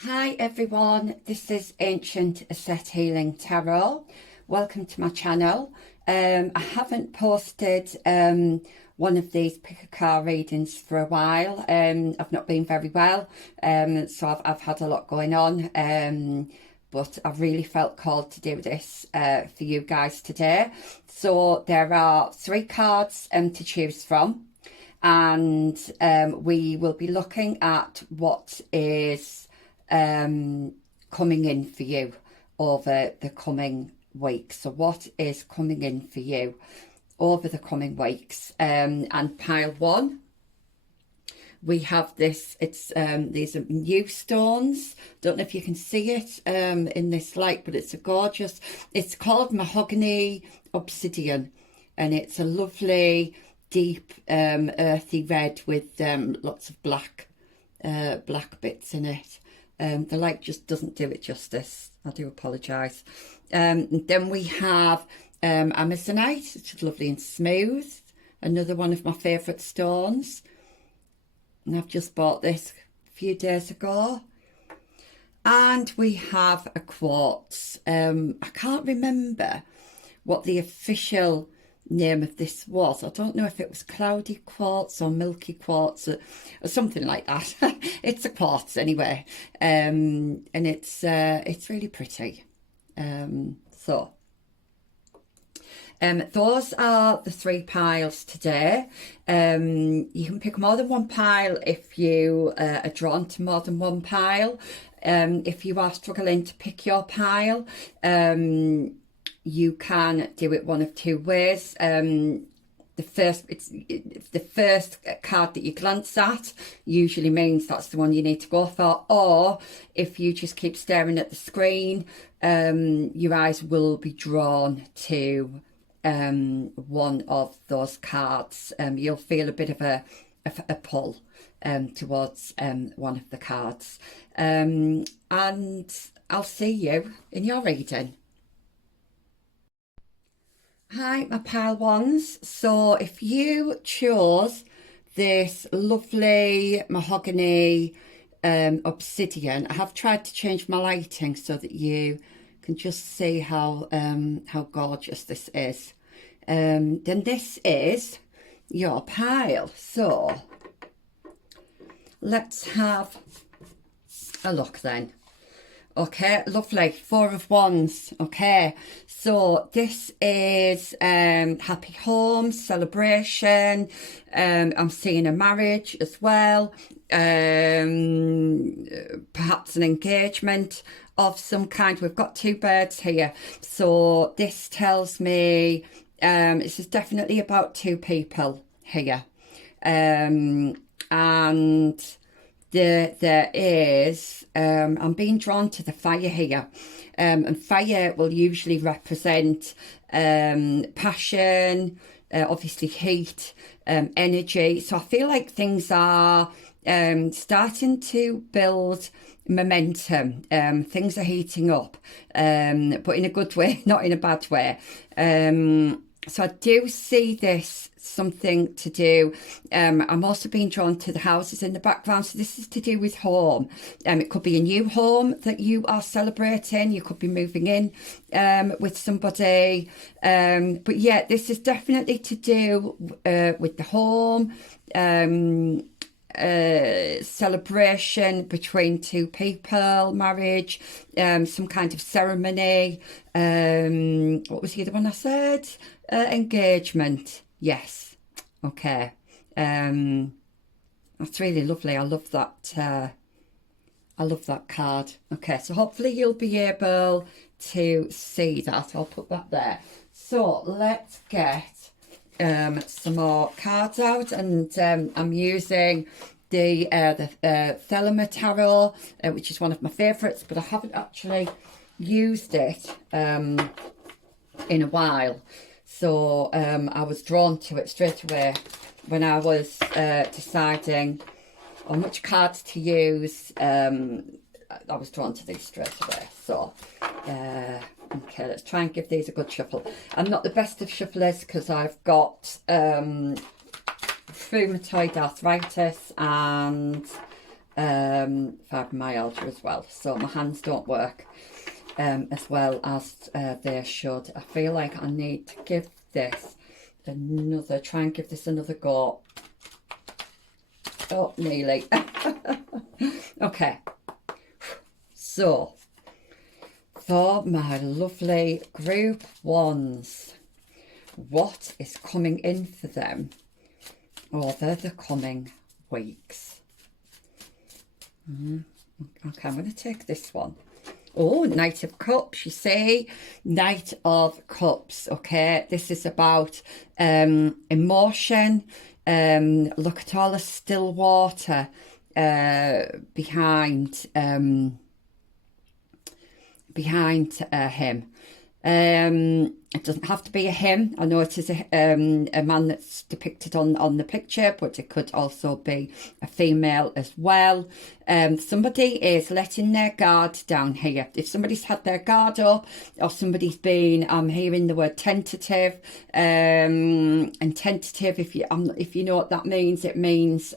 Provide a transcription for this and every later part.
Hi everyone, this is Ancient Asset Healing Tarot. Welcome to my channel. I haven't posted one of these pick a card readings for a while. I've not been very well, so I've had a lot going on, but I really felt called to do this for you guys today. So there are 3 cards to choose from, and we will be looking at what is coming in for you over the coming weeks. So what is coming in for you over the coming weeks? And pile 1, we have this, it's these are new stones. Don't know if you can see it in this light, but it's a gorgeous, it's called mahogany obsidian, and it's a lovely deep earthy red with lots of black bits in it. The light just doesn't do it justice. I do apologise. Then we have Amazonite, which is lovely and smooth. Another one of my favourite stones. And I've just bought this a few days ago. And we have a quartz. I can't remember what the official name of this was. I don't know if it was cloudy quartz or milky quartz or something like that. It's a quartz anyway, and it's really pretty. Those are the 3 piles today. You can pick more than 1 pile if you are drawn to more than 1 pile. If you are struggling to pick your pile, you can do it one of 2 ways. The first card that you glance at usually means that's the one you need to go for, or if you just keep staring at the screen, your eyes will be drawn to one of those cards. You'll feel a bit of a pull towards one of the cards, and I'll see you in your reading. Hi, my pile 1s. So if you chose this lovely mahogany obsidian, I have tried to change my lighting so that you can just see how gorgeous this is. Then this is your pile. So let's have a look then. Okay, lovely. 4 of Wands. Okay, so this is happy home, celebration. I'm seeing a marriage as well. Perhaps an engagement of some kind. We've got 2 birds here. So this tells me this is definitely about 2 people here. And there is, I'm being drawn to the fire here, and fire will usually represent passion, obviously heat, energy. So I feel like things are starting to build momentum. Things are heating up, but in a good way, not in a bad way. So I do see this something to do. I'm also being drawn to the houses in the background. So this is to do with home. It could be a new home that you are celebrating. You could be moving in with somebody. But yeah, this is definitely to do with the home. Celebration between 2 people, marriage, some kind of ceremony. What was the other one I said? Engagement. Yes. Okay. That's really lovely. I love that. I love that card. Okay, so hopefully you'll be able to see that. I'll put that there. So let's get some more cards out, and I'm using the Thelema Tarot, which is one of my favourites, but I haven't actually used it in a while. So I was drawn to it straight away when I was deciding on which cards to use. I was drawn to these straight away. So okay, let's try and give these a good shuffle. I'm not the best of shufflers because I've got rheumatoid arthritis and fibromyalgia as well. So my hands don't work as well as they should. I feel like I need to give this another, try and give this another go. Oh, nearly. Okay. So, for my lovely group ones, what is coming in for them over the coming weeks? Okay, I'm going to take this one. Oh, Knight of Cups, you see, Knight of Cups. Okay, this is about emotion. Look at all the still water behind him. It doesn't have to be a him. I know it is a man that's depicted on the picture, but it could also be a female as well. Somebody is letting their guard down here. If somebody's had their guard up, or somebody's been, I'm hearing the word tentative, and tentative, if you know what that means, it means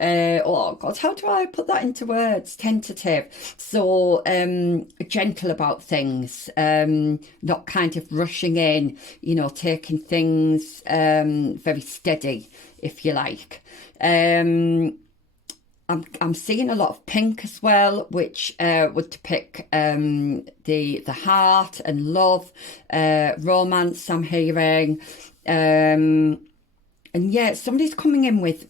oh God, how do I put that into words? Tentative. So gentle about things, not kind of rushing in, you know, taking things very steady, if you like. I'm seeing a lot of pink as well, which would depict the heart and love, romance. I'm hearing, and yeah, somebody's coming in with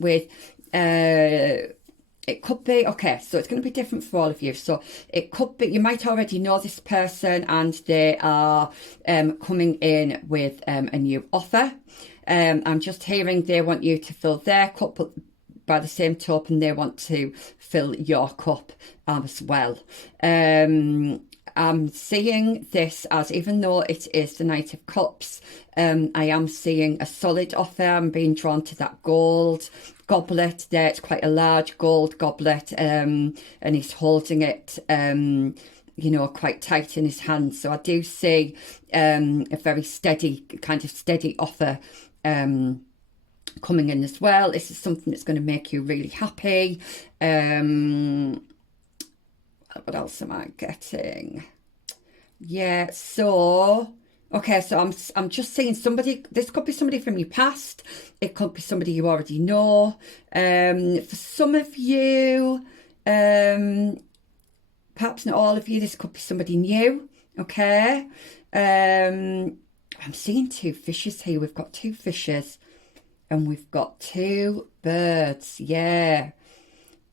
it could be, okay, so it's going to be different for all of you. So it could be, you might already know this person and they are coming in with a new offer. I'm just hearing they want you to fill their cup, but by the same token, they want to fill your cup as well. I'm seeing this as, even though it is the Knight of Cups, I am seeing a solid offer. I'm being drawn to that gold goblet there. It's quite a large gold goblet, and he's holding it, you know, quite tight in his hand. So I do see a very steady, kind of steady offer coming in as well. This is something that's going to make you really happy. What else am I getting? Yeah, so okay, so I'm just saying somebody, this could be somebody from your past, it could be somebody you already know. For some of you, perhaps not all of you, this could be somebody new. Okay. I'm seeing two fishes here. We've got two fishes and we've got two birds. Yeah.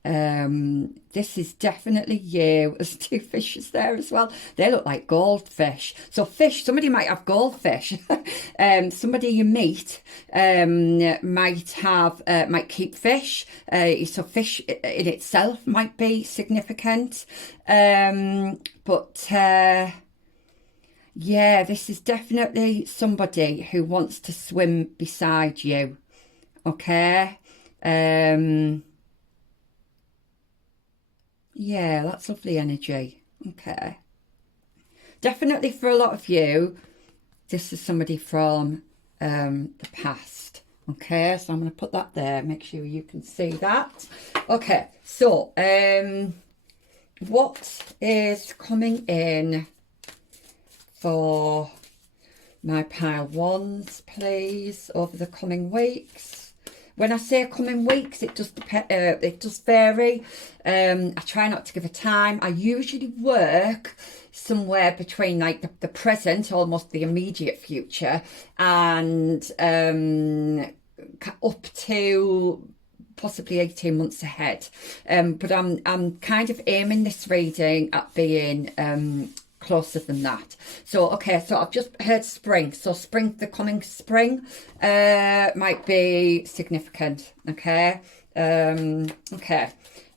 This is definitely you. There's two fishes there as well. They look like goldfish. So fish, somebody might have goldfish. Somebody you meet might keep fish. So fish in itself might be significant. But yeah, this is definitely somebody who wants to swim beside you. Okay. Yeah, that's lovely energy. Okay. Definitely for a lot of you, this is somebody from the past. Okay, so I'm going to put that there. Make sure you can see that. Okay, so what is coming in for my pile ones, please, over the coming weeks? When I say coming weeks, it does vary. I try not to give a time. I usually work somewhere between like the present, almost the immediate future, and up to possibly 18 months ahead. But I'm kind of aiming this reading at being closer than that. So okay, so I've just heard spring. So spring, the coming spring might be significant. Okay. Okay.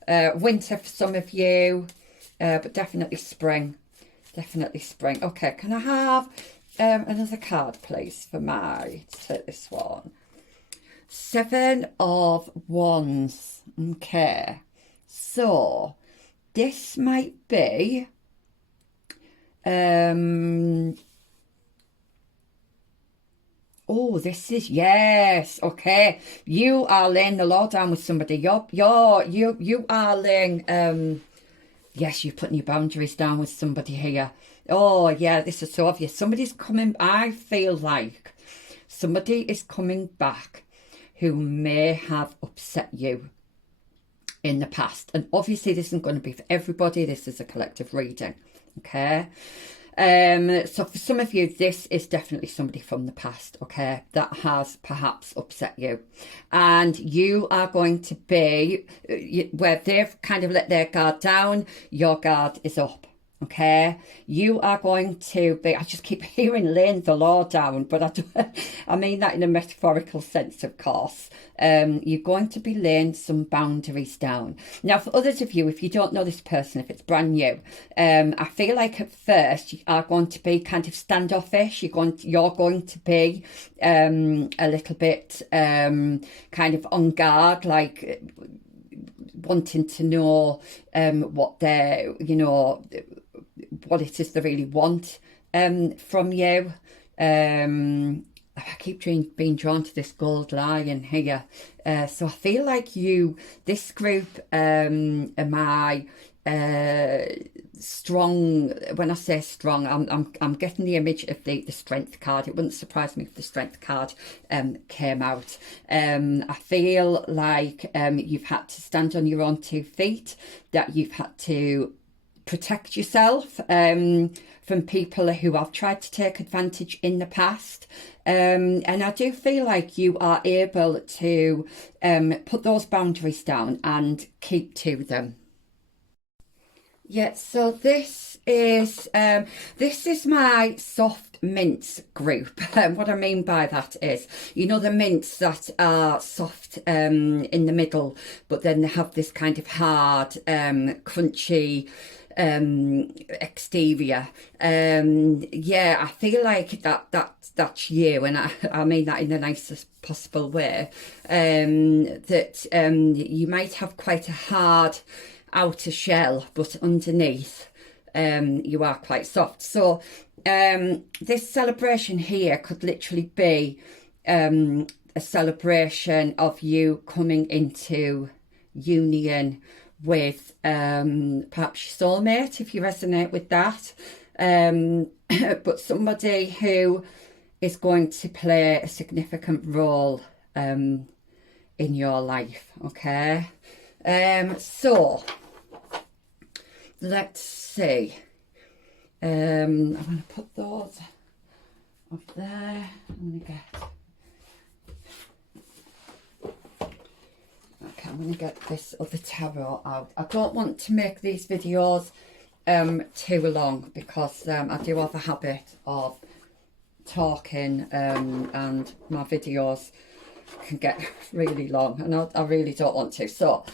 Winter for some of you, but definitely spring. Definitely spring. Okay, can I have another card, please, for to take this one? 7 of Wands. Okay. So this might be Oh, this is, yes, okay. You are laying the law down with somebody. You are laying, yes, you're putting your boundaries down with somebody here. Oh, yeah, this is so obvious. Somebody's coming, I feel like somebody is coming back who may have upset you in the past. And obviously this isn't going to be for everybody. This is a collective reading, okay? So for some of you, this is definitely somebody from the past, okay, that has perhaps upset you. And you are going to be, where they've kind of let their guard down, your guard is up. Okay, you are going to be, I just keep hearing laying the law down, but I mean that in a metaphorical sense, of course. You're going to be laying some boundaries down. Now, for others of you, if you don't know this person, if it's brand new, I feel like at first you are going to be kind of standoffish. You're going to be a little bit kind of on guard, like wanting to know what they're, what it is they really want from you. I keep being drawn to this gold lion here. So I feel like this group, am I strong? When I say strong, I'm getting the image of the strength card. It wouldn't surprise me if the strength card came out. I feel like you've had to stand on your own 2 feet, that you've had to protect yourself from people who have tried to take advantage in the past. And I do feel like you are able to put those boundaries down and keep to them. Yeah, so this is my soft mints group. What I mean by that is, the mints that are soft in the middle, but then they have this kind of hard, crunchy exterior. Yeah, I feel like that's you, and I mean that in the nicest possible way. That you might have quite a hard outer shell, but underneath you are quite soft. So this celebration here could literally be a celebration of you coming into union with perhaps your soulmate, if you resonate with that, but somebody who is going to play a significant role in your life, okay? So let's see. I'm going to put those up there. I'm going to get this other tarot out. I don't want to make these videos too long, because I do have a habit of talking, and my videos can get really long, and I really don't want to. So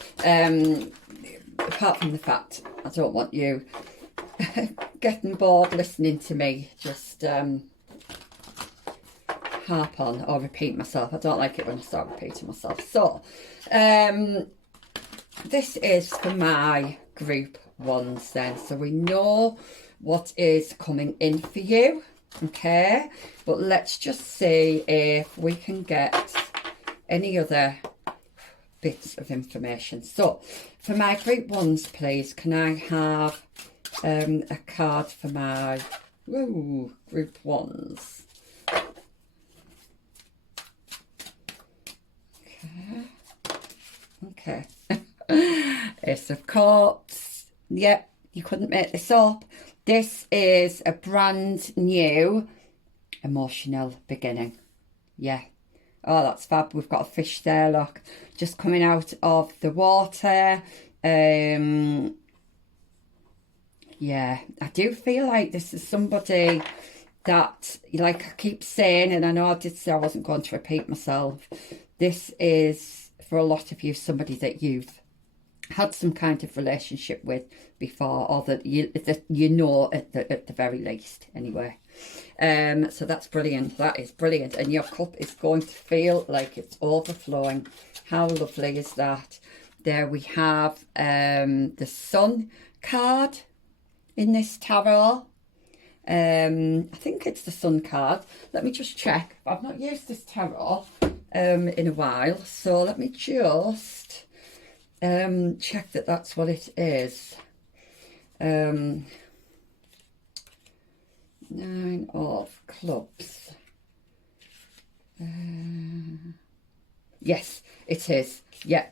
apart from the fact I don't want you getting bored listening to me just harp on or repeat myself. I don't like it when I start repeating myself. So this is for my group ones then, so we know what is coming in for you, okay? But let's just see if we can get any other bits of information. So for my group ones, please, can I have a card for my group ones? Okay. Ace of Cups. Yep, you couldn't make this up. This is a brand new emotional beginning. Yeah. Oh, that's fab. We've got a fish there, look, just coming out of the water. Yeah, I do feel like this is somebody that, like I keep saying, and I know I did say I wasn't going to repeat myself, this is, for a lot of you, somebody that you've had some kind of relationship with before, or that you know at the very least, anyway. So that's brilliant. That is brilliant. And your cup is going to feel like it's overflowing. How lovely is that? There we have the Sun card in this tarot. I think it's the Sun card. Let me just check. I've not used this tarot in a while, so let me just check that that's what it is. 9 of clubs. Yes, it is. Yeah.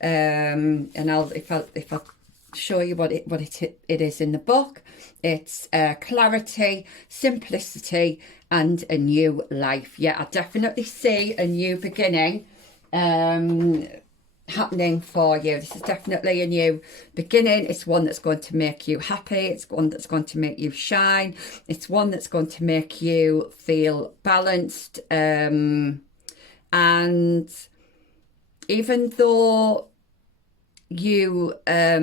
And if I show you what it is in the book, it's clarity, simplicity, and a new life. Yeah, I definitely see a new beginning happening for you. This is definitely a new beginning. It's one that's going to make you happy. It's one that's going to make you shine. It's one that's going to make you feel balanced. And even though you are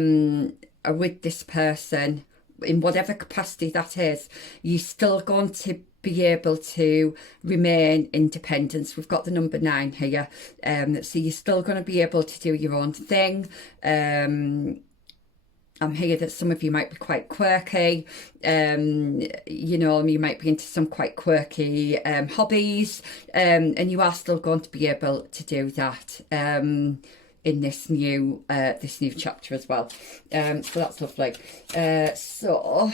with this person in whatever capacity that is, you're still going to be able to remain independent. We've got the number 9 here, so you're still going to be able to do your own thing. I'm here that some of you might be quite quirky, you know, you might be into some quite quirky hobbies, and you are still going to be able to do that in this new chapter as well. So that's lovely. So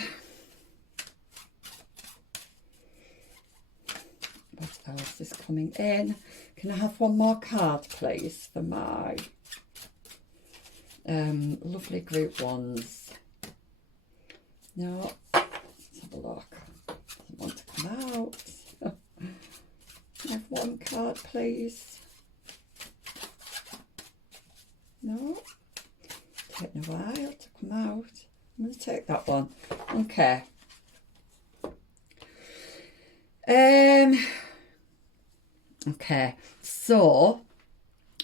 what else is coming in? Can I have one more card, please, for my lovely group ones? No, let's have a look. Doesn't want to come out. Can I have one card, please? No, taking a while to come out. I'm going to take that one. Okay. Okay, so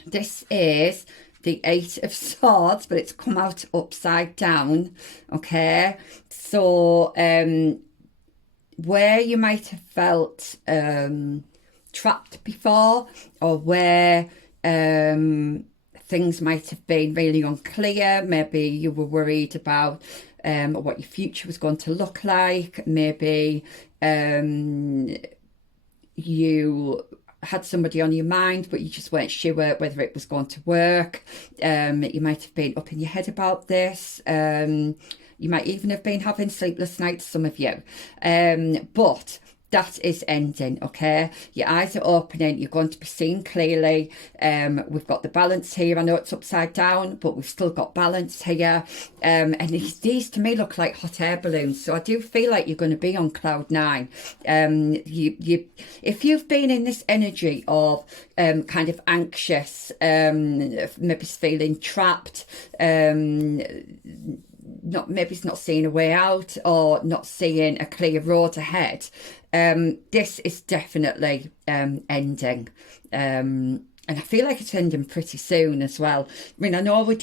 this is the 8 of Swords, but it's come out upside down. Okay, so where you might have felt trapped before, or where things might have been really unclear, maybe you were worried about what your future was going to look like, maybe you had somebody on your mind but you just weren't sure whether it was going to work. You might have been up in your head about this. You might even have been having sleepless nights, some of you, but that is ending. Okay, your eyes are opening, you're going to be seeing clearly. We've got the balance here. I know it's upside down, but we've still got balance here, and these to me look like hot air balloons, so I do feel like you're going to be on cloud 9. If you've been in this energy of kind of anxious, maybe feeling trapped, maybe it's not seeing a way out, or not seeing a clear road ahead, this is definitely ending, and I feel like it's ending pretty soon as well. I mean, I know I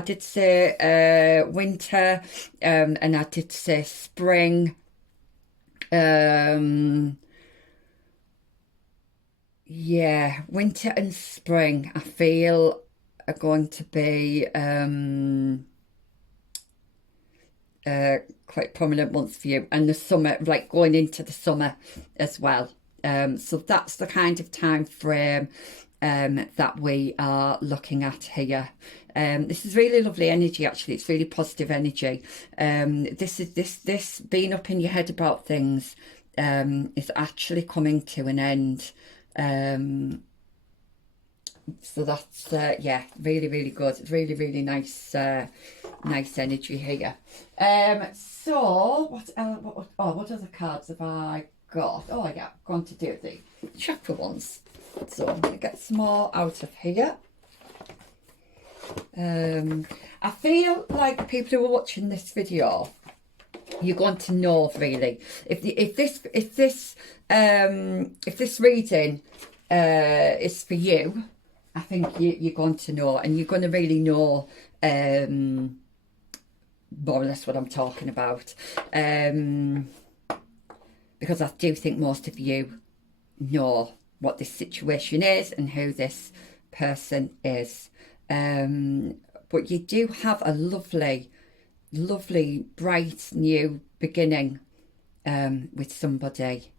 did say winter, and I did say spring. Yeah, winter and spring I feel are going to be quite prominent months for you, and the summer, like going into the summer as well. So that's the kind of time frame that we are looking at here. This is really lovely energy, actually. It's really positive energy. This being up in your head about things is actually coming to an end. So that's yeah, really good. It's really nice nice energy here. So what other cards have I got? Oh yeah, I'm going to do the chakra ones. So I'm going to get some more out of here. I feel like people who are watching this video, you're going to know really if this reading is for you. I think you're going to know, and you're going to really know more or less what I'm talking about, because I do think most of you know what this situation is and who this person is, but you do have a lovely bright new beginning with somebody,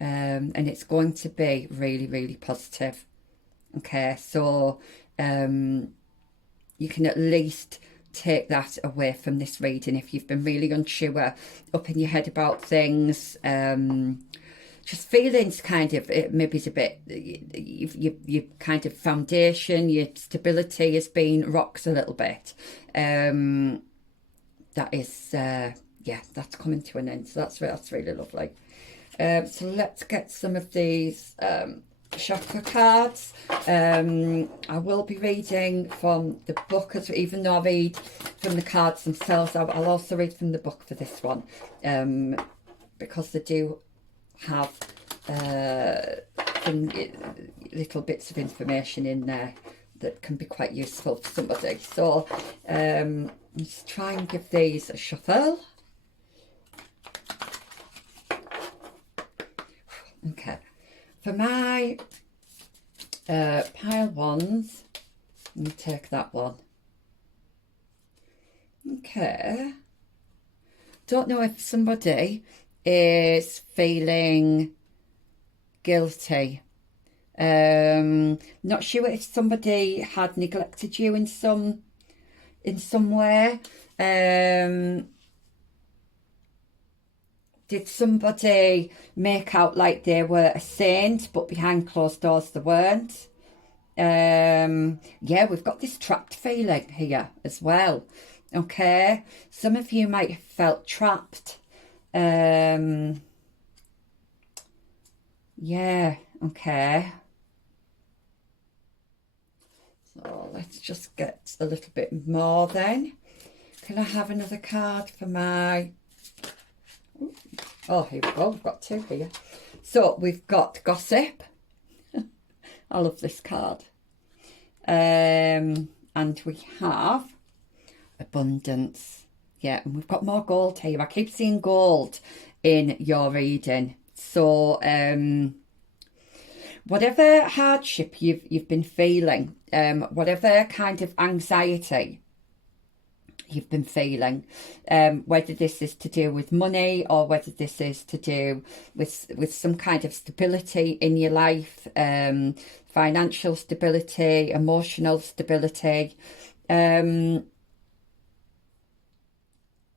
and it's going to be really, really positive. Okay, so you can at least take that away from this reading if you've been really unsure, up in your head about things. Just feelings kind of, it maybe it's a bit, your kind of foundation, your stability has been rocked a little bit. That is, yeah, that's coming to an end. So that's really lovely. So let's get some of these chakra cards. I will be reading from the book, as even though I read from the cards themselves, I'll also read from the book for this one, because they do have little bits of information in there that can be quite useful for somebody. So let's try and give these a shuffle. Okay, for my pile ones, let me take that one. Okay, don't know if somebody is feeling guilty. Not sure if somebody had neglected you in some way. Did somebody make out like they were a saint, but behind closed doors they weren't? Yeah, we've got this trapped feeling here as well. Okay, some of you might have felt trapped. Yeah, okay. So let's just get a little bit more then. Can I have another card for my... Oh, here we go, we've got two here. So we've got gossip. I love this card. And we have abundance. Yeah, and we've got more gold here. I keep seeing gold in your reading. So whatever hardship you've been feeling, whatever kind of anxiety you've been feeling, whether this is to do with money or whether this is to do with some kind of stability in your life, financial stability, emotional stability,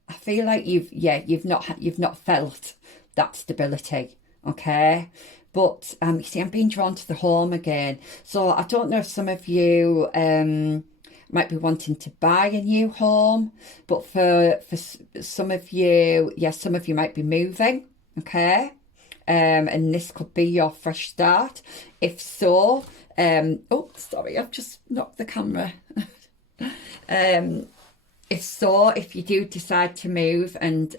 I feel like you've not felt that stability. Okay, but you see, I'm being drawn to the home again. So I don't know if some of you might be wanting to buy a new home, but for some of you, some of you might be moving. Okay, and this could be your fresh start. If so, oh, sorry, I've just knocked the camera. If so, if you do decide to move and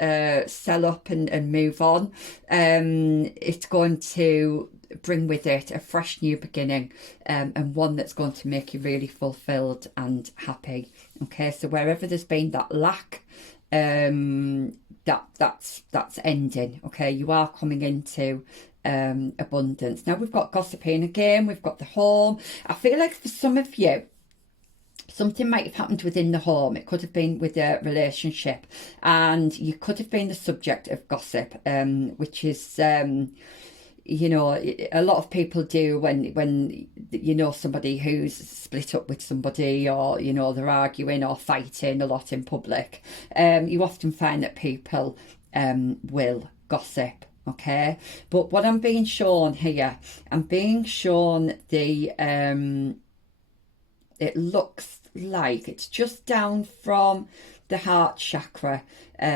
sell up and move on, it's going to bring with it a fresh new beginning, and one that's going to make you really fulfilled and happy. Okay, so wherever there's been that lack, that's ending. Okay, you are coming into abundance. Now we've got gossiping again, we've got the home. I feel like for some of you, something might have happened within the home. It could have been with a relationship, and you could have been the subject of gossip, which is, you know, a lot of people do when you know somebody who's split up with somebody, or you know they're arguing or fighting a lot in public. You often find that people will gossip. Okay, but what I'm being shown here, I'm being shown the it looks like it's just down from the heart chakra.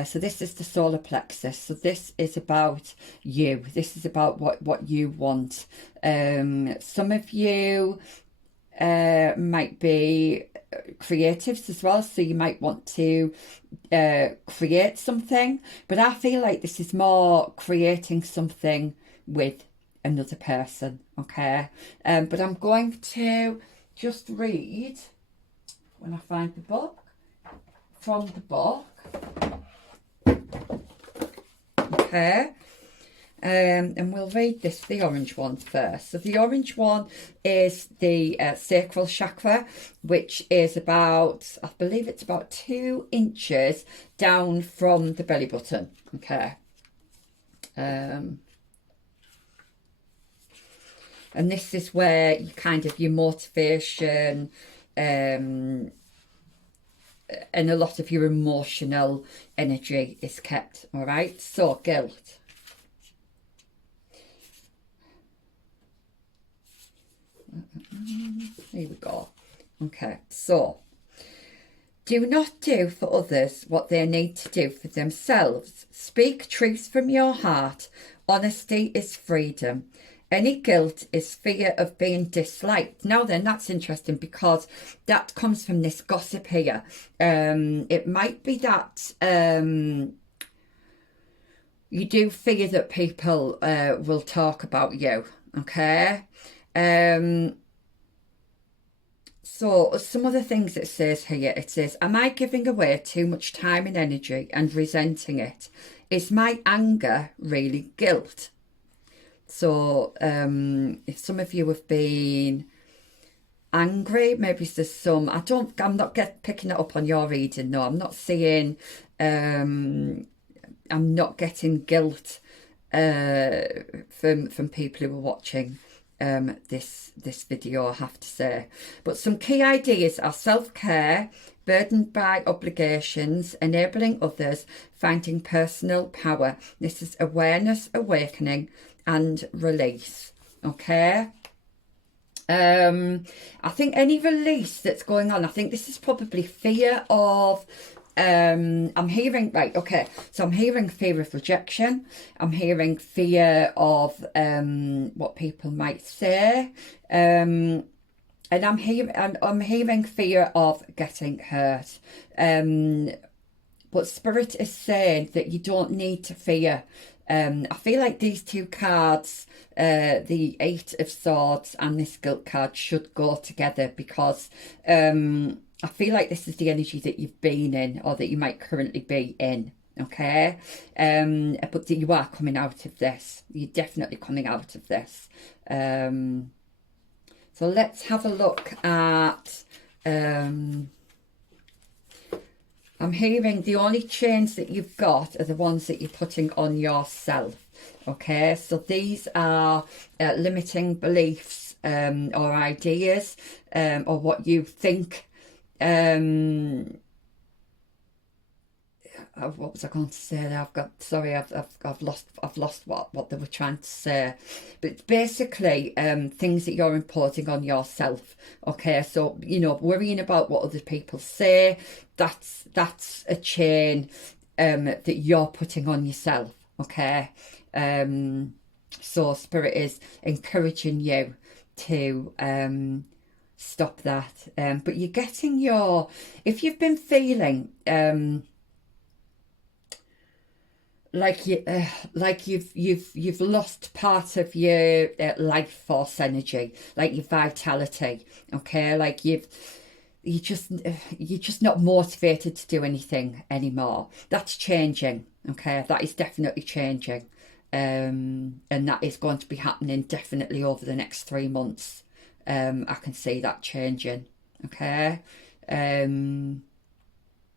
So this is the solar plexus. So this is about you. This is about what you want. Some of you might be creatives as well, so you might want to create something, but I feel like this is more creating something with another person. Okay, but I'm going to just read, when I find the book, from the book. Okay, and we'll read the orange one first. So the orange one is the sacral chakra, which is about, I believe it's about 2 inches down from the belly button. Okay, And this is where you kind of your motivation and a lot of your emotional energy is kept. All right, so guilt. Here we go. Okay, so do not do for others what they need to do for themselves. Speak truth from your heart. Honesty is freedom. Any guilt is fear of being disliked. Now then, that's interesting because that comes from this gossip here. It might be that you do fear that people will talk about you, okay? So some of the things it says here, it says, am I giving away too much time and energy and resenting it? Is my anger really guilt? So if some of you have been angry, maybe there's some, I'm not picking it up on your reading, no, I'm not seeing, I'm not getting guilt from people who are watching this video, I have to say. But some key ideas are self-care, burdened by obligations, enabling others, finding personal power. This is awareness, awakening, and release. Okay. I think any release that's going on, I think this is probably fear of I'm hearing, right, okay, so I'm hearing fear of rejection, I'm hearing fear of what people might say, and I'm hearing fear of getting hurt, but Spirit is saying that you don't need to fear. I feel like these two cards, the Eight of Swords and this guilt card, should go together because I feel like this is the energy that you've been in or that you might currently be in, okay? But that you are coming out of this. You're definitely coming out of this. So let's have a look at... I'm hearing the only chains that you've got are the ones that you're putting on yourself, okay? So these are limiting beliefs or ideas or what you think. What was I going to say there? I've lost what they were trying to say. But it's basically things that you're imposing on yourself. Okay, so you know, worrying about what other people say, that's a chain that you're putting on yourself. Okay. So Spirit is encouraging you to stop that. But you're getting if you've been feeling like you've lost part of your life force energy, like your vitality, okay, like you're just not motivated to do anything anymore. That's changing, okay? That is definitely changing, and that is going to be happening definitely over the next 3 months. I can see that changing, okay?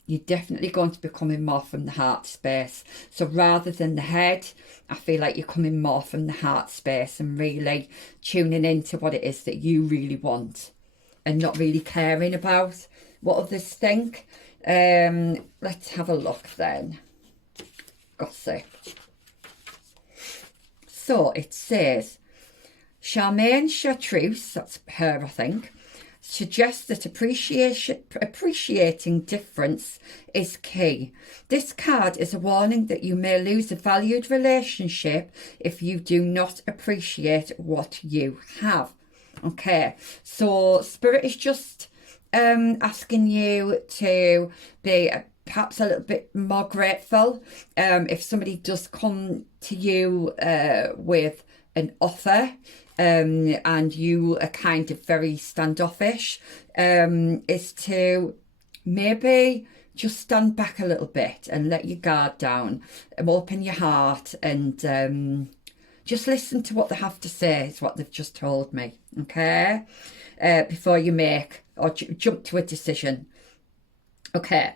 You're definitely going to be coming more from the heart space. So rather than the head, I feel like you're coming more from the heart space and really tuning into what it is that you really want and not really caring about what others think. Let's have a look then. Gossip. So it says, Charmaine Chartreuse, that's her, I think, suggests that appreciating difference is key. This card is a warning that you may lose a valued relationship if you do not appreciate what you have. Okay, so Spirit is just asking you to be perhaps a little bit more grateful. If somebody does come to you with an offer, and you are kind of very standoffish, is to maybe just stand back a little bit and let your guard down and open your heart and just listen to what they have to say, is what they've just told me, okay? Before you make or jump to a decision. Okay,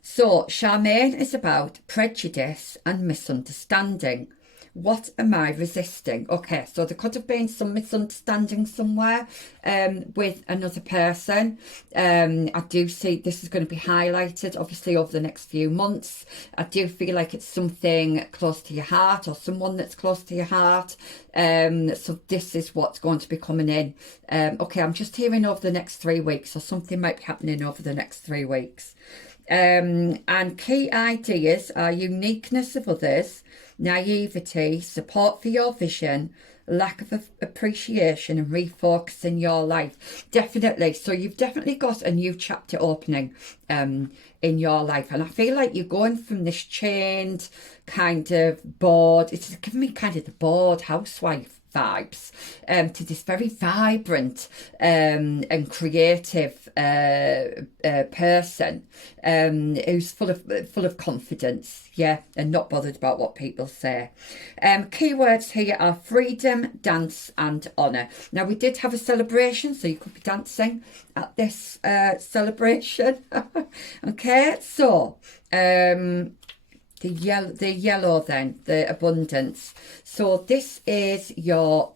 so Charmaine is about prejudice and misunderstanding. What am I resisting? Okay, so there could have been some misunderstanding somewhere with another person. I do see this is going to be highlighted, obviously, over the next few months. I do feel like it's something close to your heart or someone that's close to your heart. So this is what's going to be coming in. Okay, I'm just hearing over the next 3 weeks, so something might be happening over the next 3 weeks. And key ideas are uniqueness of others, naivety, support for your vision, lack of appreciation, and refocusing your life. Definitely. So you've definitely got a new chapter opening in your life. And I feel like you're going from this chained kind of bored, it's giving me kind of the bored housewife vibes, to this very vibrant and creative person who's full of confidence, yeah, and not bothered about what people say. Keywords here are freedom, dance, and honour. Now, we did have a celebration, so you could be dancing at this celebration. Okay, so the yellow then, the abundance. So this is your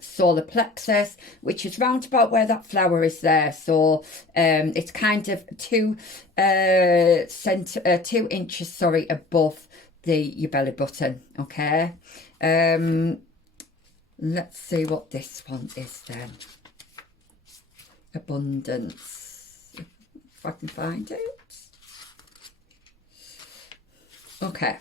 solar plexus, which is round about where that flower is there. So it's kind of 2 inches, sorry, above your belly button. Okay. Let's see what this one is then. Abundance, if I can find it. Okay.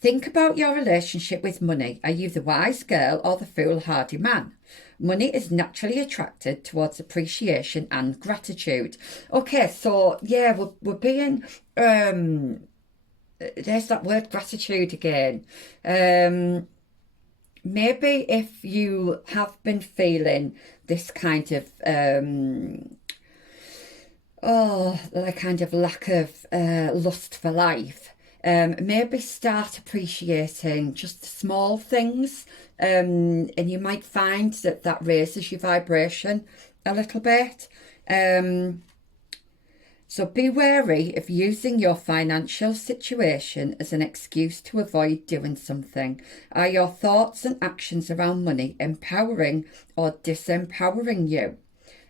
Think about your relationship with money. Are you the wise girl or the foolhardy man? Money is naturally attracted towards appreciation and gratitude. Okay, so yeah, we're being there's that word gratitude again. Maybe if you have been feeling this kind of like kind of lack of lust for life, maybe start appreciating just the small things, and you might find that raises your vibration a little bit. So be wary of using your financial situation as an excuse to avoid doing something. Are your thoughts and actions around money empowering or disempowering you?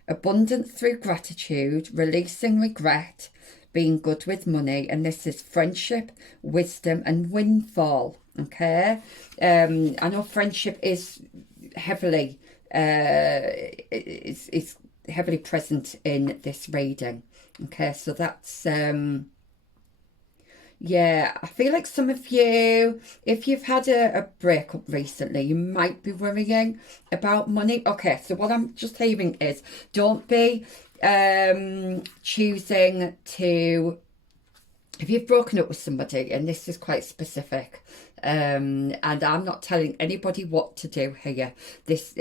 Abundance through gratitude, releasing regret, being good with money, and this is friendship, wisdom, and windfall. Okay, I know friendship is heavily is heavily present in this reading. Okay, so that's yeah, I feel like some of you, if you've had a breakup recently, you might be worrying about money. Okay, so what I'm just hearing is don't be choosing to, if you've broken up with somebody, and this is quite specific, and I'm not telling anybody what to do here. This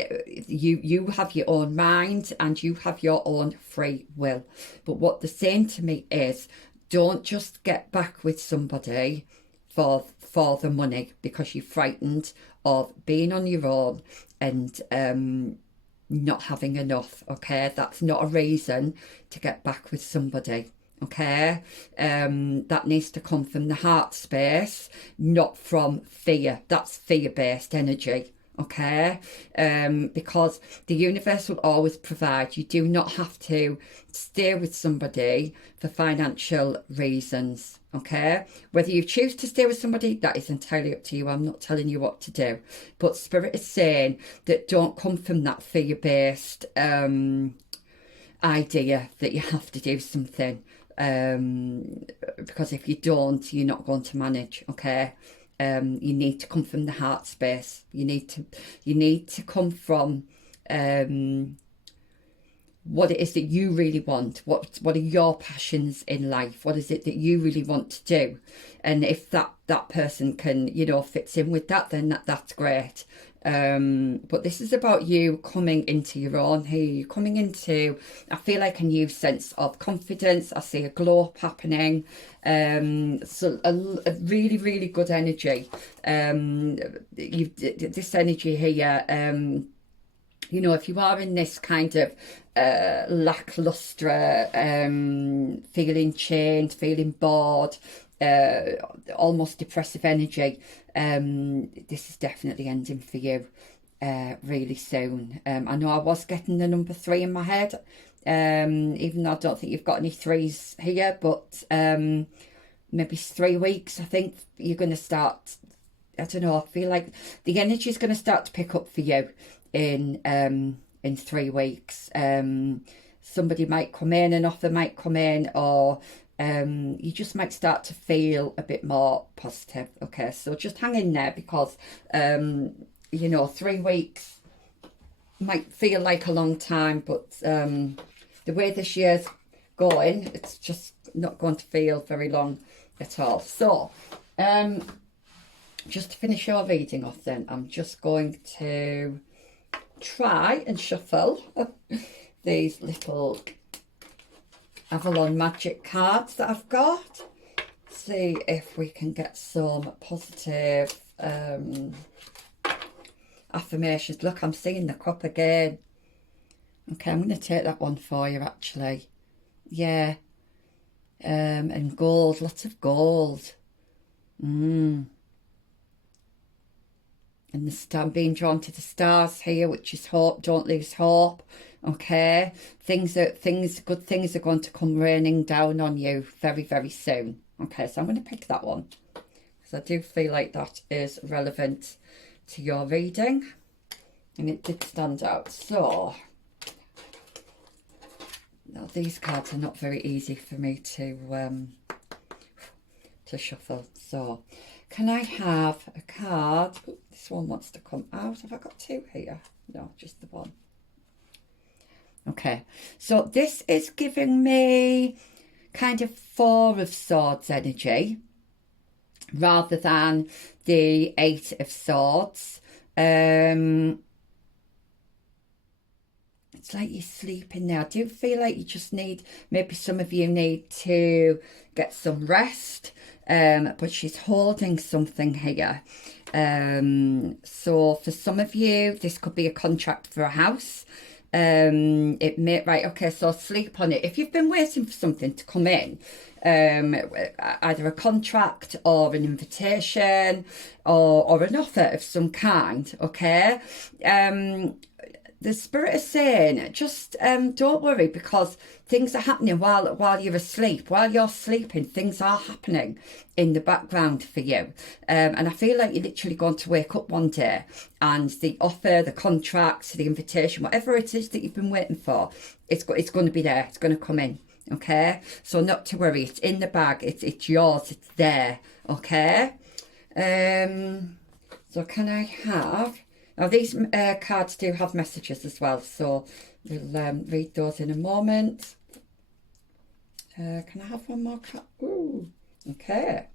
you have your own mind and you have your own free will. But what they're saying to me is, don't just get back with somebody for the money because you're frightened of being on your own and not having enough. Okay, that's not a reason to get back with somebody. Okay, that needs to come from the heart space, not from fear. That's fear-based energy. Okay, because the universe will always provide. You do not have to stay with somebody for financial reasons. Okay, whether you choose to stay with somebody, that is entirely up to you. I'm not telling you what to do, but Spirit is saying that don't come from that fear-based idea that you have to do something, because if you don't, you're not going to manage. Okay, you need to come from the heart space. You need to come from what it is that you really want. What are your passions in life? What is it that you really want to do? And if that person can, fits in with that, then that's great. But this is about you coming into your own here. You're coming into, I feel like, a new sense of confidence. I see a glow up happening. So a really, really good energy. This energy here, if you are in this kind of lackluster, feeling chained, feeling bored, almost depressive energy, this is definitely ending for you really soon. I know I was getting the number 3 in my head, even though I don't think you've got any 3s here, but maybe 3 weeks, I think you're going to start, I don't know, I feel like the energy is going to start to pick up for you in 3 weeks. Somebody might come in, an offer might come in, or you just might start to feel a bit more positive. Okay, so just hang in there, because you know, 3 weeks might feel like a long time, but the way this year's going, it's just not going to feel very long at all. So just to finish your reading off then, I'm just going to try and shuffle these little Avalon magic cards that I've got. See if we can get some positive affirmations. Look, I'm seeing the cup again. Okay, I'm going to take that one for you, actually. Yeah. And gold, lots of gold. And the star, I'm being drawn to the stars here, which is hope. Don't lose hope. Okay, good things are going to come raining down on you very, very soon. Okay, so I'm going to pick that one, because I do feel like that is relevant to your reading, and it did stand out. So now these cards are not very easy for me to shuffle. So can I have a card? Ooh, this one wants to come out. Have I got 2 here? No, just the one. Okay, so this is giving me kind of 4 of Swords energy rather than the 8 of Swords. It's like you're sleeping now. I do feel like you just need, maybe some of you need to get some rest, but she's holding something here. So for some of you, this could be a contract for a house. It may, right, okay, so sleep on it. If you've been waiting for something to come in, either a contract or an invitation or an offer of some kind, okay, the spirit is saying, just don't worry, because things are happening while you're asleep. While you're sleeping, things are happening in the background for you. And I feel like you're literally going to wake up one day and the offer, the contract, the invitation, whatever it is that you've been waiting for, it's going to be there. It's going to come in. Okay? So not to worry. It's in the bag. It's yours. It's there. Okay? So can I have... Now, these cards do have messages as well, so we'll read those in a moment. Can I have one more card? Ooh, okay.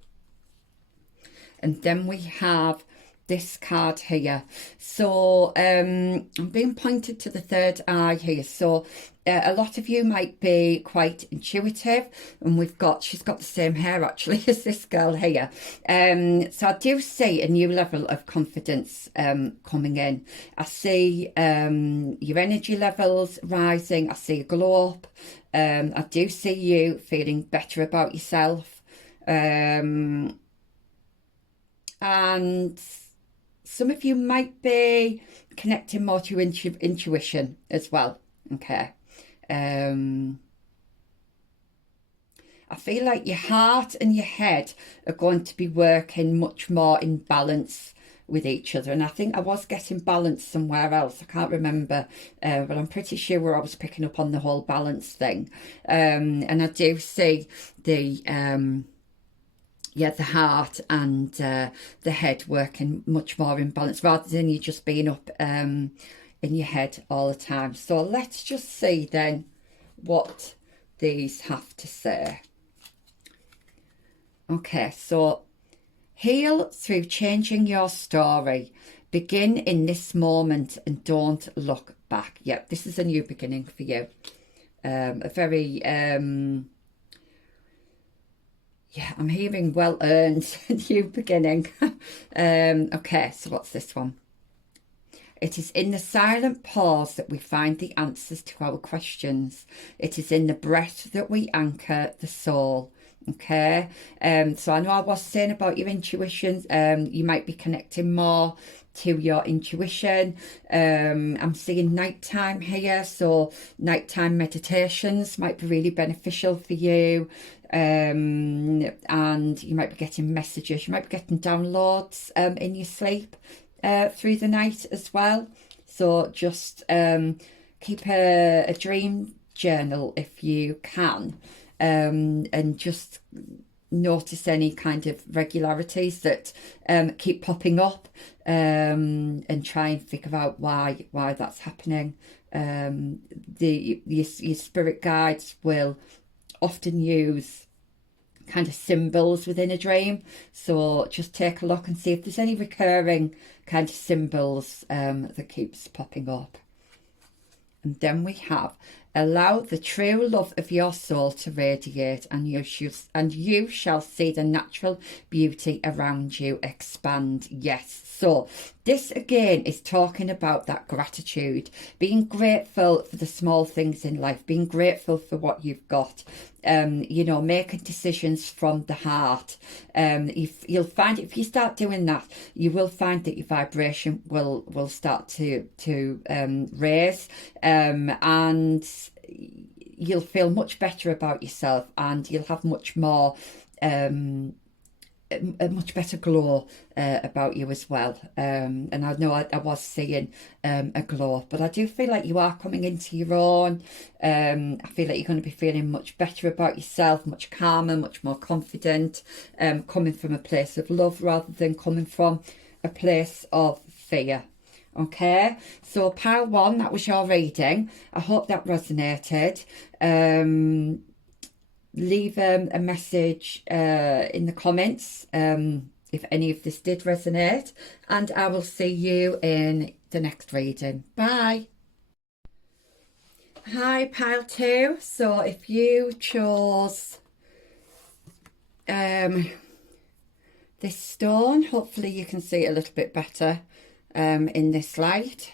And then we have this card here. So I'm being pointed to the 3rd eye here. So a lot of you might be quite intuitive, and she's got the same hair actually as this girl here. So I do see a new level of confidence coming in. I see your energy levels rising. I see a glow up. I do see you feeling better about yourself. And some of you might be connecting more to intuition as well. Okay. I feel like your heart and your head are going to be working much more in balance with each other. And I think I was getting balance somewhere else. I can't remember, but I'm pretty sure I was picking up on the whole balance thing. And I do see the heart and the head working much more in balance, rather than you just being up in your head all the time. So let's just see then what these have to say. Okay, so heal through changing your story. Begin in this moment and don't look back. Yep, this is a new beginning for you. A very... yeah, I'm hearing well-earned new beginning. Okay, so what's this one? It is in the silent pause that we find the answers to our questions. It is in the breath that we anchor the soul. Okay, so I know I was saying about your intuition, you might be connecting more to your intuition. I'm seeing nighttime here, so nighttime meditations might be really beneficial for you. And you might be getting messages, you might be getting downloads in your sleep through the night as well. So just keep a dream journal if you can, and just notice any kind of regularities that keep popping up, and try and figure out why that's happening. Your spirit guides will often use kind of symbols within a dream, so just take a look and see if there's any recurring kind of symbols that keeps popping up. And then we have, allow the true love of your soul to radiate, and you shall see the natural beauty around you expand. Yes. So this again is talking about that gratitude, being grateful for the small things in life, being grateful for what you've got. You know, making decisions from the heart. You'll find if you start doing that, you will find that your vibration will start to raise, and you'll feel much better about yourself, and you'll have much more a much better glow about you as well. And I know I was seeing a glow, but I do feel like you are coming into your own. I feel like you're going to be feeling much better about yourself, much calmer, much more confident, coming from a place of love rather than coming from a place of fear. Okay, so pile one, that was your reading. I hope that resonated. Leave a message in the comments if any of this did resonate, and I will see you in the next reading. Bye. Hi, pile two. So if you chose this stone, hopefully you can see it a little bit better in this light.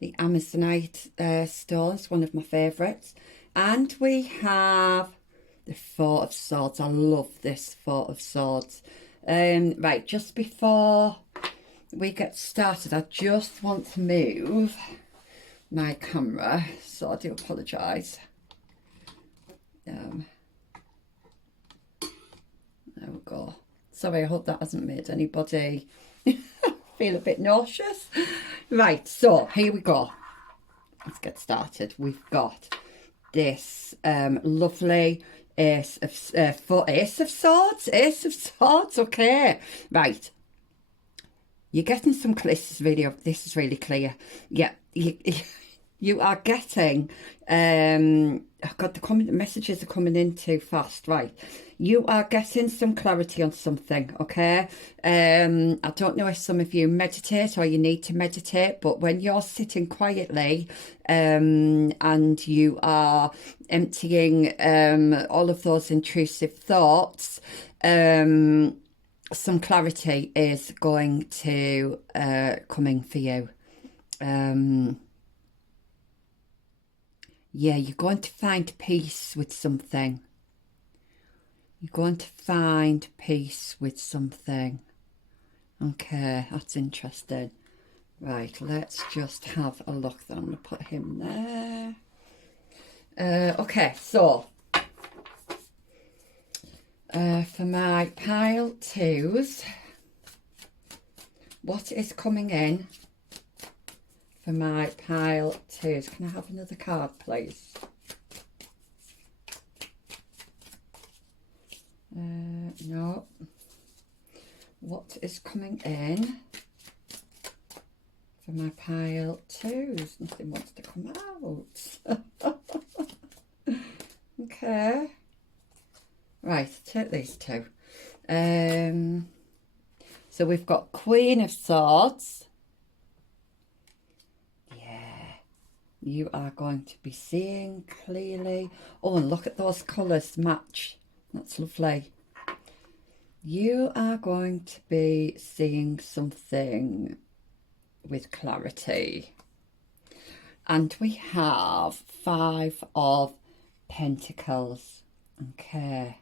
The Amazonite stone is one of my favourites. And we have the Four of Swords. I love this Four of Swords. Right, just before we get started, I just want to move my camera, so I do apologise. There we go. Sorry, I hope that hasn't made anybody feel a bit nauseous. Right, so here we go. Let's get started. We've got this lovely Ace of Swords. Okay, right. You're getting some. This is really clear. Yeah, you are getting. Oh God, the messages are coming in too fast. Right, you are getting some clarity on something. Okay, I don't know if some of you meditate or you need to meditate, but when you're sitting quietly, and you are emptying all of those intrusive thoughts, some clarity is going to coming for you. Yeah, you're going to find peace with something. You're going to find peace with something. Okay, that's interesting. Right, let's just have a look. Then I'm going to put him there. Okay, so for my pile twos, what is coming in for my pile twos? Can I have another card, please? No. What is coming in for my pile twos? Nothing wants to come out. Okay. Right, take these two. So we've got Queen of Swords. Yeah, you are going to be seeing clearly. Oh, and look at those colours match. That's lovely. You are going to be seeing something with clarity. And we have Five of Pentacles. Okay.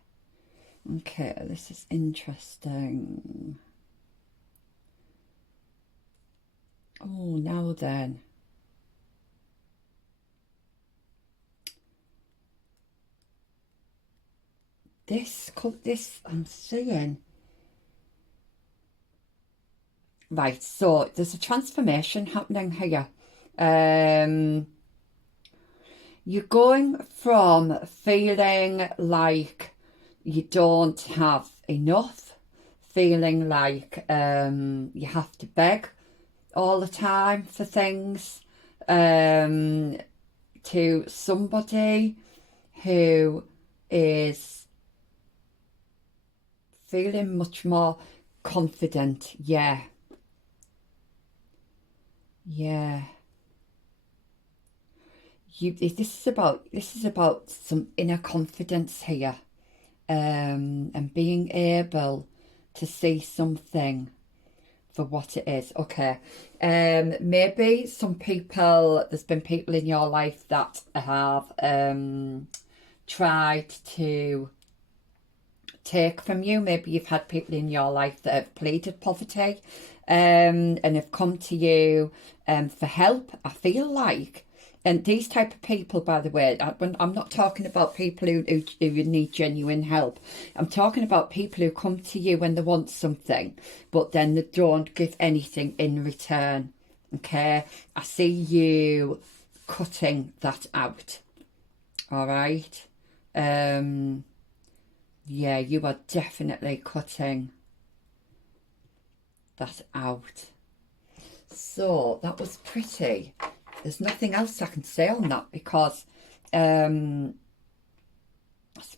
Okay, this is interesting. Oh, now then. This I'm seeing. Right, so there's a transformation happening here. You're going from feeling like you don't have enough, feeling like you have to beg all the time for things, to somebody who is feeling much more confident. Yeah. This is about some inner confidence here, and being able to see something for what it is. Okay. Maybe some people, there's been people in your life that have tried to take from you. Maybe you've had people in your life that have pleaded poverty, and have come to you for help, I feel like. And these type of people, by the way, I'm not talking about people who need genuine help. I'm talking about people who come to you when they want something, but then they don't give anything in return. Okay? I see you cutting that out. All right? Yeah, you are definitely cutting that out. So, that was pretty. There's nothing else I can say on that, because it's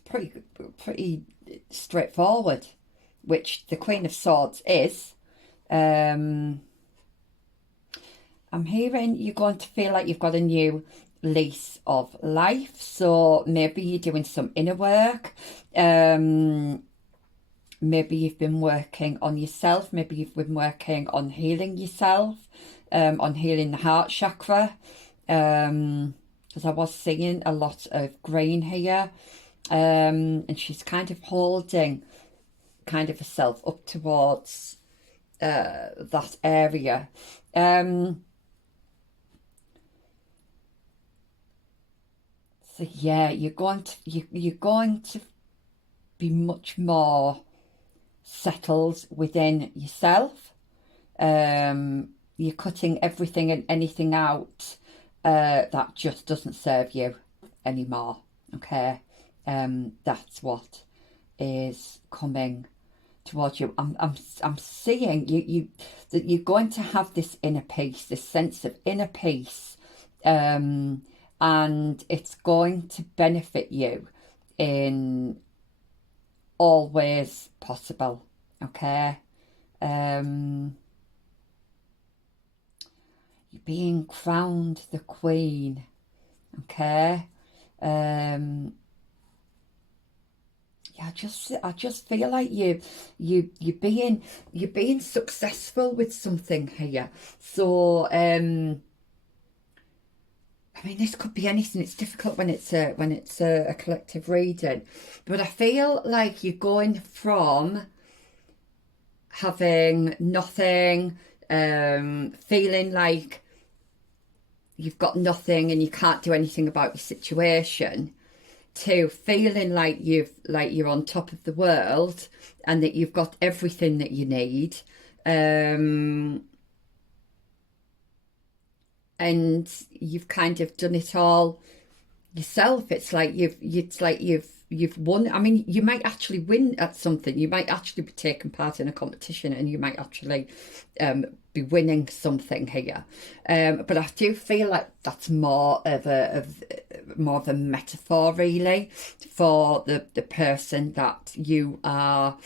pretty straightforward, which the Queen of Swords is. I'm hearing you're going to feel like you've got a new lease of life. So maybe you're doing some inner work. Maybe you've been working on yourself. Maybe you've been working on healing yourself. On healing the heart chakra, because I was seeing a lot of green here, and she's kind of holding kind of herself up towards that area. So yeah, you're going to be much more settled within yourself. You're cutting everything and anything out that just doesn't serve you anymore. Okay, that's what is coming towards you. I'm seeing you that you're going to have this inner peace, this sense of inner peace, and it's going to benefit you in all ways possible. Okay. You're being crowned the Queen. Okay. Yeah, I just feel like you're being successful with something here. So I mean, this could be anything. It's difficult when it's a collective reading, but I feel like you're going from having nothing, feeling like you've got nothing and you can't do anything about your situation, to feeling like you're on top of the world and that you've got everything that you need, and you've kind of done it all yourself. It's like you've won. I mean, you might actually win at something. You might actually be taking part in a competition, and you might actually be winning something here. But I do feel like that's more of a metaphor, really, for the person that you are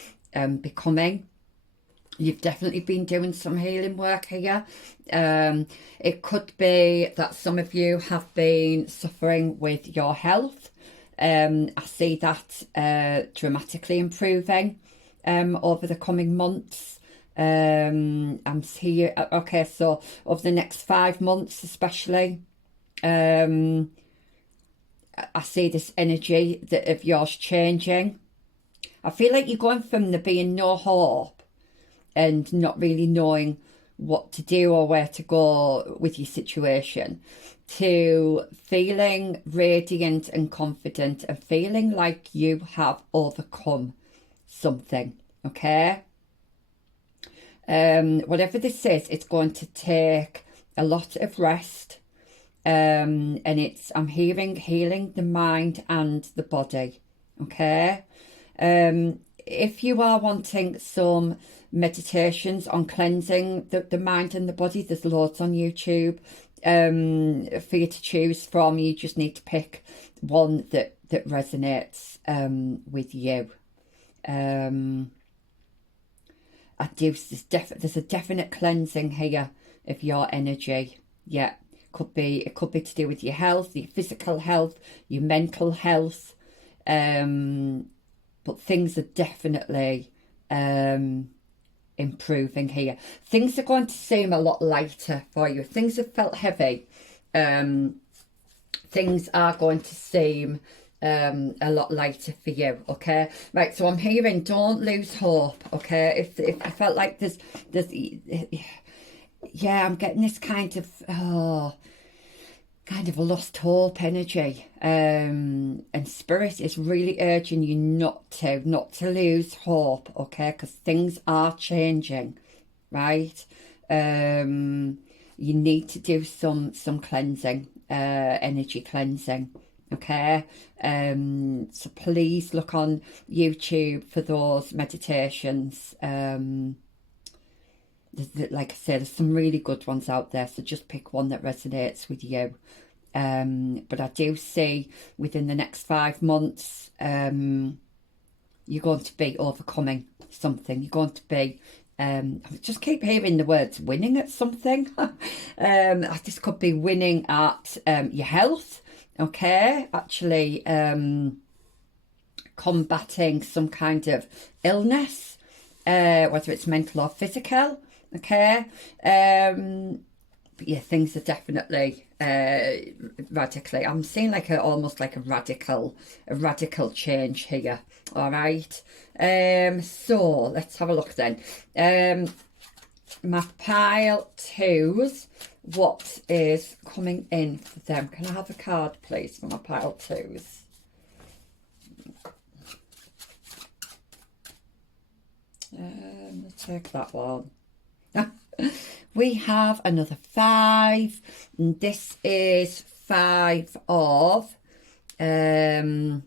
becoming. You've definitely been doing some healing work here. It could be that some of you have been suffering with your health. I see that dramatically improving over the coming months. I'm here. Okay, so over the next 5 months, especially, I see this energy that of yours changing. I feel like you're going from there being no hope and not really knowing what to do or where to go with your situation, to feeling radiant and confident and feeling like you have overcome something, okay? Whatever this is, it's going to take a lot of rest, and I'm hearing healing the mind and the body, okay? If you are wanting some meditations on cleansing the mind and the body, there's loads on YouTube for you to choose from. You just need to pick one that resonates with you. There's a definite cleansing here of your energy. Yeah, it could be to do with your health, your physical health, your mental health. But things are definitely improving here. Things are going to seem a lot lighter for you. Things have felt heavy. Things are going to seem a lot lighter for you, okay? Right, so I'm hearing don't lose hope, okay? If you felt like there's yeah, I'm getting this kind of kind of a lost hope energy, and spirit is really urging you not to lose hope, okay? Because things are changing, right? You need to do some cleansing, energy cleansing, okay? So please look on YouTube for those meditations. Like I said, there's some really good ones out there, so just pick one that resonates with you. But I do see within the next 5 months, you're going to be overcoming something. You're going to be, I just keep hearing the words winning at something. This could be winning at your health, okay? Actually combating some kind of illness, whether it's mental or physical, okay? But yeah, things are definitely radically, I'm seeing like almost like a radical change here. All right, so let's have a look then. My pile twos, what is coming in for them? Can I have a card please for my pile twos? Let's take that one. We have another 5, and this is 5 of 5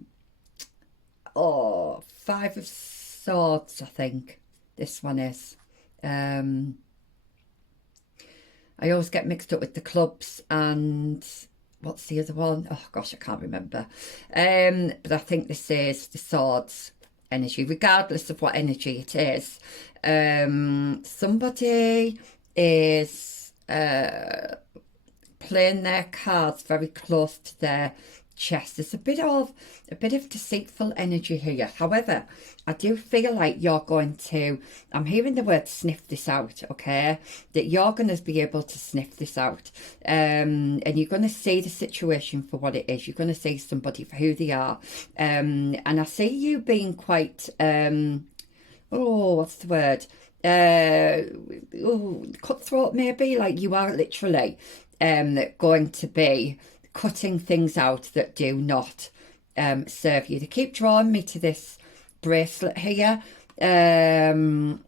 of swords, I think this one is. I always get mixed up with the clubs and what's the other one? Oh gosh, I can't remember. But I think this is the swords energy, regardless of what energy it is. Somebody is playing their cards very close to their chest. There's a bit of deceitful energy here. However, I do feel like you're going to, I'm hearing the word sniff this out, okay? That you're going to be able to sniff this out, and you're going to see the situation for what it is. You're going to see somebody for who they are, and I see you being quite what's the word, cutthroat maybe. Like you are literally going to be cutting things out that do not serve you. They keep drawing me to this bracelet here,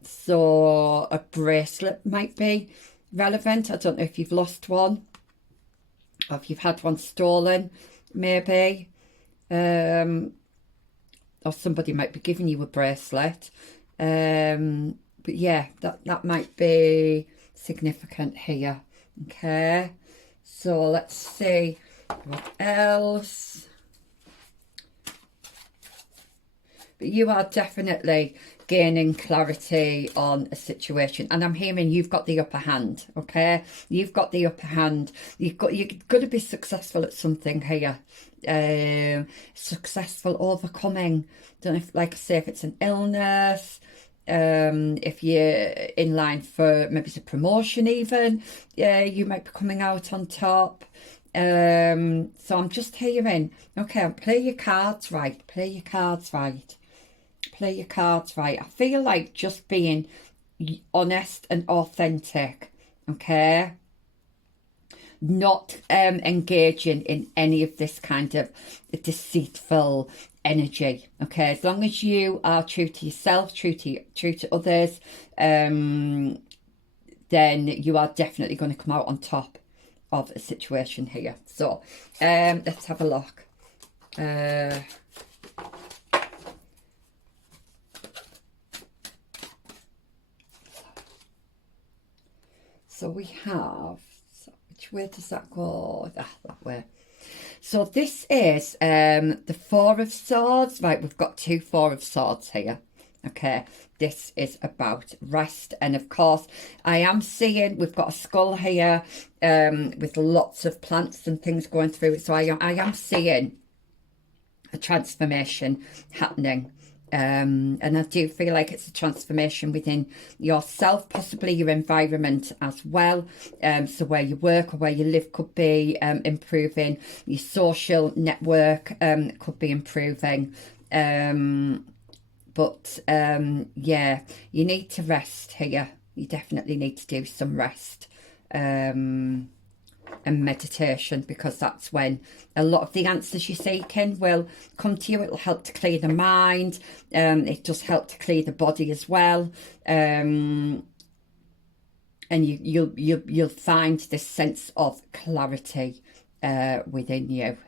so a bracelet might be relevant. I don't know if you've lost one or if you've had one stolen maybe, or somebody might be giving you a bracelet, but yeah, that might be significant here, okay? So let's see what else. But you are definitely gaining clarity on a situation, and I'm hearing you've got the upper hand, okay? You've got the upper hand. You're going to be successful at something here. Successful overcoming. Don't know if, like I say, if it's an illness, if you're in line for maybe it's a promotion even, you might be coming out on top. So I'm just hearing, okay, play your cards right, play your cards right, play your cards right. I feel like just being honest and authentic, okay? Not engaging in any of this kind of deceitful energy, okay? As long as you are true to yourself, true to others, then you are definitely going to come out on top of a situation here. So let's have a look. So we have, which way does that go? That way. So this is the Four of Swords. Right, we've got two Four of Swords here. Okay, this is about rest. And of course, I am seeing we've got a skull here with lots of plants and things going through it. So I am seeing a transformation happening. And I do feel like it's a transformation within yourself, possibly your environment as well. So where you work or where you live could be improving. Your social network could be improving. But yeah, you need to rest here. You definitely need to do some rest and meditation, because that's when a lot of the answers you're seeking will come to you. It will help to clear the mind. It does help to clear the body as well. And you'll find this sense of clarity within you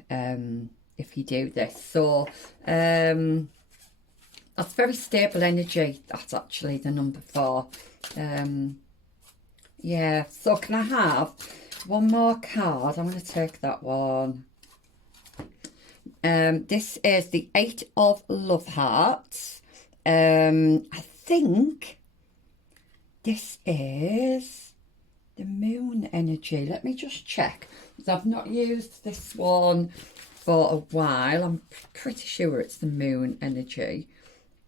if you do this. So that's very stable energy. That's actually the number 4. Yeah, so can I have one more card? I'm going to take that one. This is the 8 of Love Hearts. I think this is the moon energy. Let me just check, because I've not used this one for a while. I'm pretty sure it's the moon energy.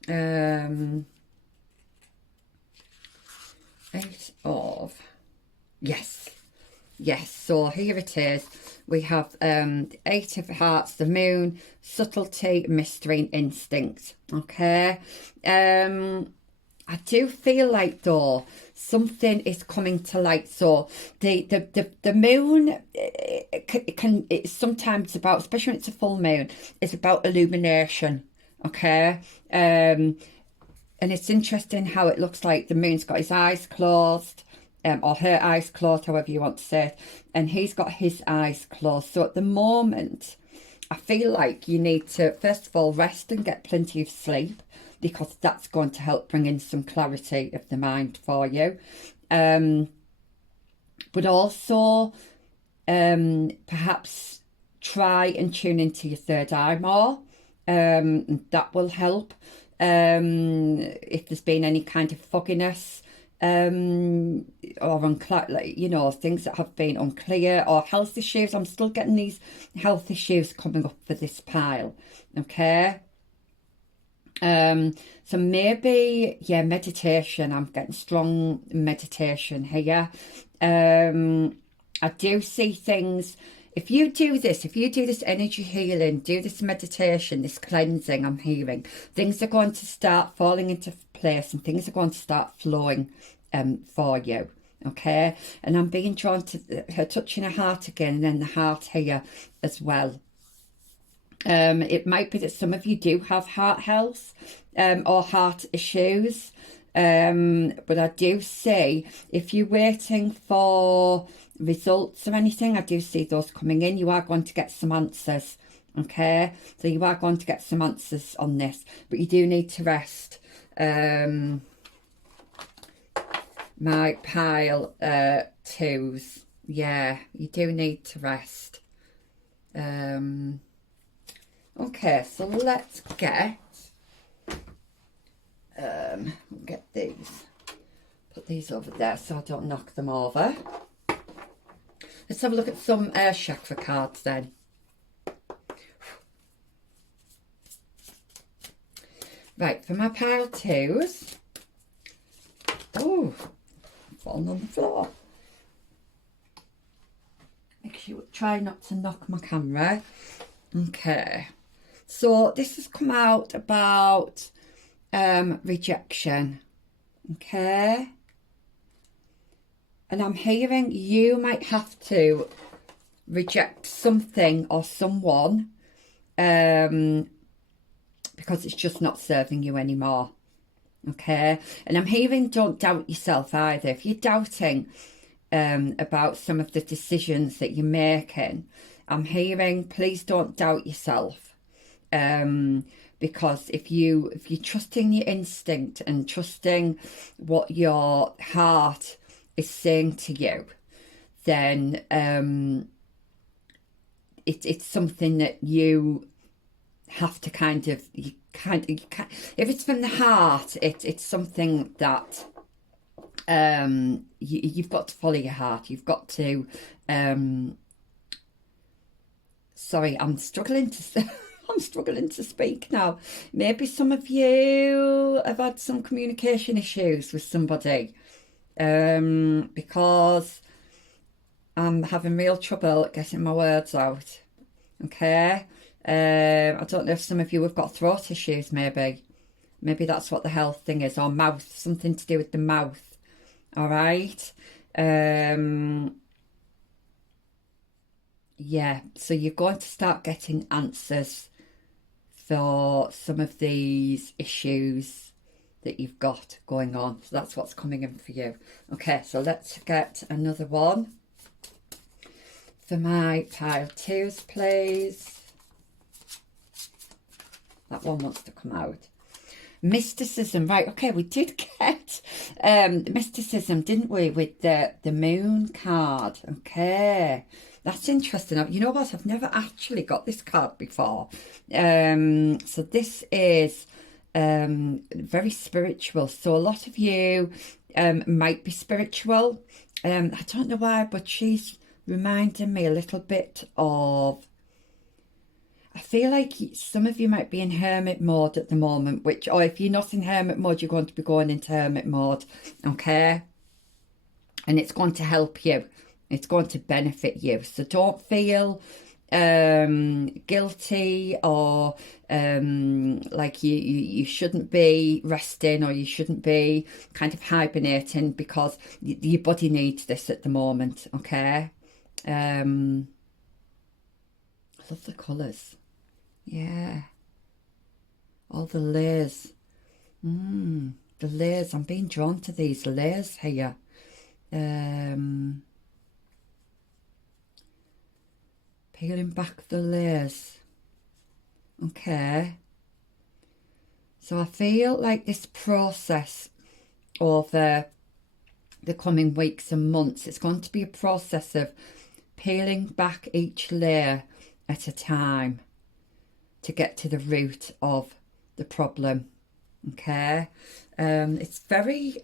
8 of... Yes, so here it is. We have 8 of Hearts, the moon, subtlety, mystery and instinct. Okay. I do feel like, though, something is coming to light. So the moon it's sometimes about, especially when it's a full moon, it's about illumination. Okay. And it's interesting how it looks like the moon's got his eyes closed. Or her eyes closed, however you want to say it, and he's got his eyes closed. So at the moment, I feel like you need to, first of all, rest and get plenty of sleep, because that's going to help bring in some clarity of the mind for you. But also, perhaps try and tune into your third eye more. That will help. If there's been any kind of fogginess, or unclear, like, you know, things that have been unclear, or health issues. I'm still getting these health issues coming up for this pile. Okay. So maybe, yeah, meditation. I'm getting strong meditation here. I do see things. If you do this energy healing, do this meditation, this cleansing, I'm hearing, things are going to start falling into place and things are going to start flowing for you. Okay. And I'm being drawn to her touching her heart again, and then the heart here as well. It might be that some of you do have heart health or heart issues. But I do see, if you're waiting for results or anything, I do see those coming in. You are going to get some answers. Okay. So you are going to get some answers on this, but you do need to rest. My pile 2s. Yeah, you do need to rest. Okay, so let's get these. Put these over there so I don't knock them over. Let's have a look at some chakra cards then. Right, for my pile 2s. Oh, falling on the floor. Make try not to knock my camera. Okay. So this has come out about rejection. Okay. And I'm hearing you might have to reject something or someone because it's just not serving you anymore. Okay. And I'm hearing don't doubt yourself either. If you're doubting about some of the decisions that you're making, I'm hearing please don't doubt yourself. Because if you're trusting your instinct and trusting what your heart is saying to you, then it's something that you have to you can't if it's from the heart, it's something that you've got to follow your heart. You've got to sorry, I'm struggling to speak now. Maybe some of you have had some communication issues with somebody, because I'm having real trouble getting my words out. Okay. I don't know if some of you have got throat issues, maybe that's what the health thing is, or mouth, something to do with the mouth. All right. Yeah, so you're going to start getting answers for some of these issues that you've got going on. So that's what's coming in for you. Okay, so let's get another one for my pile twos, please. That one wants to come out. Mysticism, right? Okay, we did get mysticism, didn't we, with the moon card? Okay, that's interesting. You know what? I've never actually got this card before. So this is very spiritual. So a lot of you might be spiritual. I don't know why, but she's reminding me a little bit of, I feel like some of you might be in hermit mode at the moment, or if you're not in hermit mode, you're going to be going into hermit mode, okay? And it's going to help you. It's going to benefit you. So don't feel guilty or like you shouldn't be resting, or you shouldn't be kind of hibernating, because your body needs this at the moment, okay? I love the colours. Yeah. All the layers. The layers. I'm being drawn to these layers here. Peeling back the layers. Okay. So I feel like this process over the coming weeks and months, it's going to be a process of peeling back each layer at a time to get to the root of the problem. Okay. It's very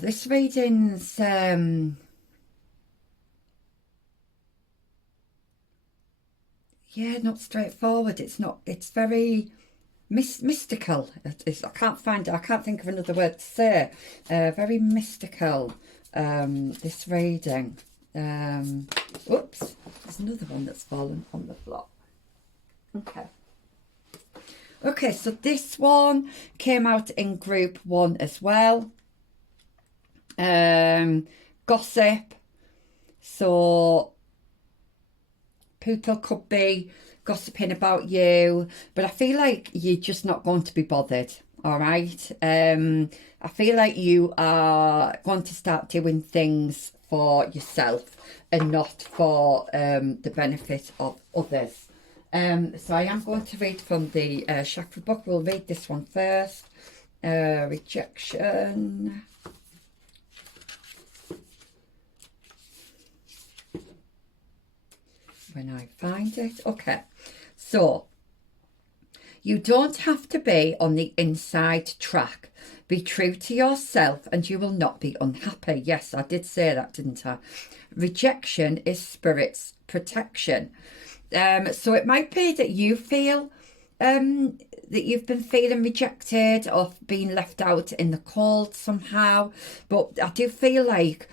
this reading's yeah, not straightforward. It's very mystical. I can't think of another word to say. Very mystical, this reading. Oops, there's another one that's fallen on the floor. Okay, so this one came out in group 1 as well. Gossip. So people could be gossiping about you, but I feel like you're just not going to be bothered. All right. I feel like you are going to start doing things for yourself and not for the benefit of others. So I am going to read from the chakra book. We'll read this one first. Rejection. When I find it. Okay. So you don't have to be on the inside track. Be true to yourself and you will not be unhappy. Yes, I did say that, didn't I? Rejection is spirit's protection. So it might be that you feel that you've been feeling rejected or being left out in the cold somehow. But I do feel like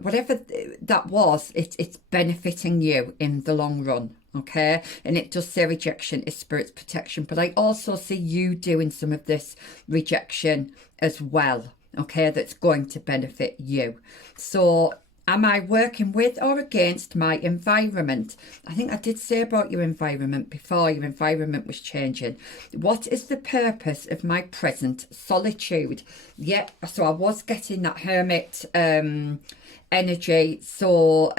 whatever that was, it's benefiting you in the long run. Okay, and it does say rejection is spirit's protection, but I also see you doing some of this rejection as well. Okay, that's going to benefit you. So am I working with or against my environment? I think I did say about your environment before. Your environment was changing. What is the purpose of my present solitude? Yeah, so I was getting that hermit energy. So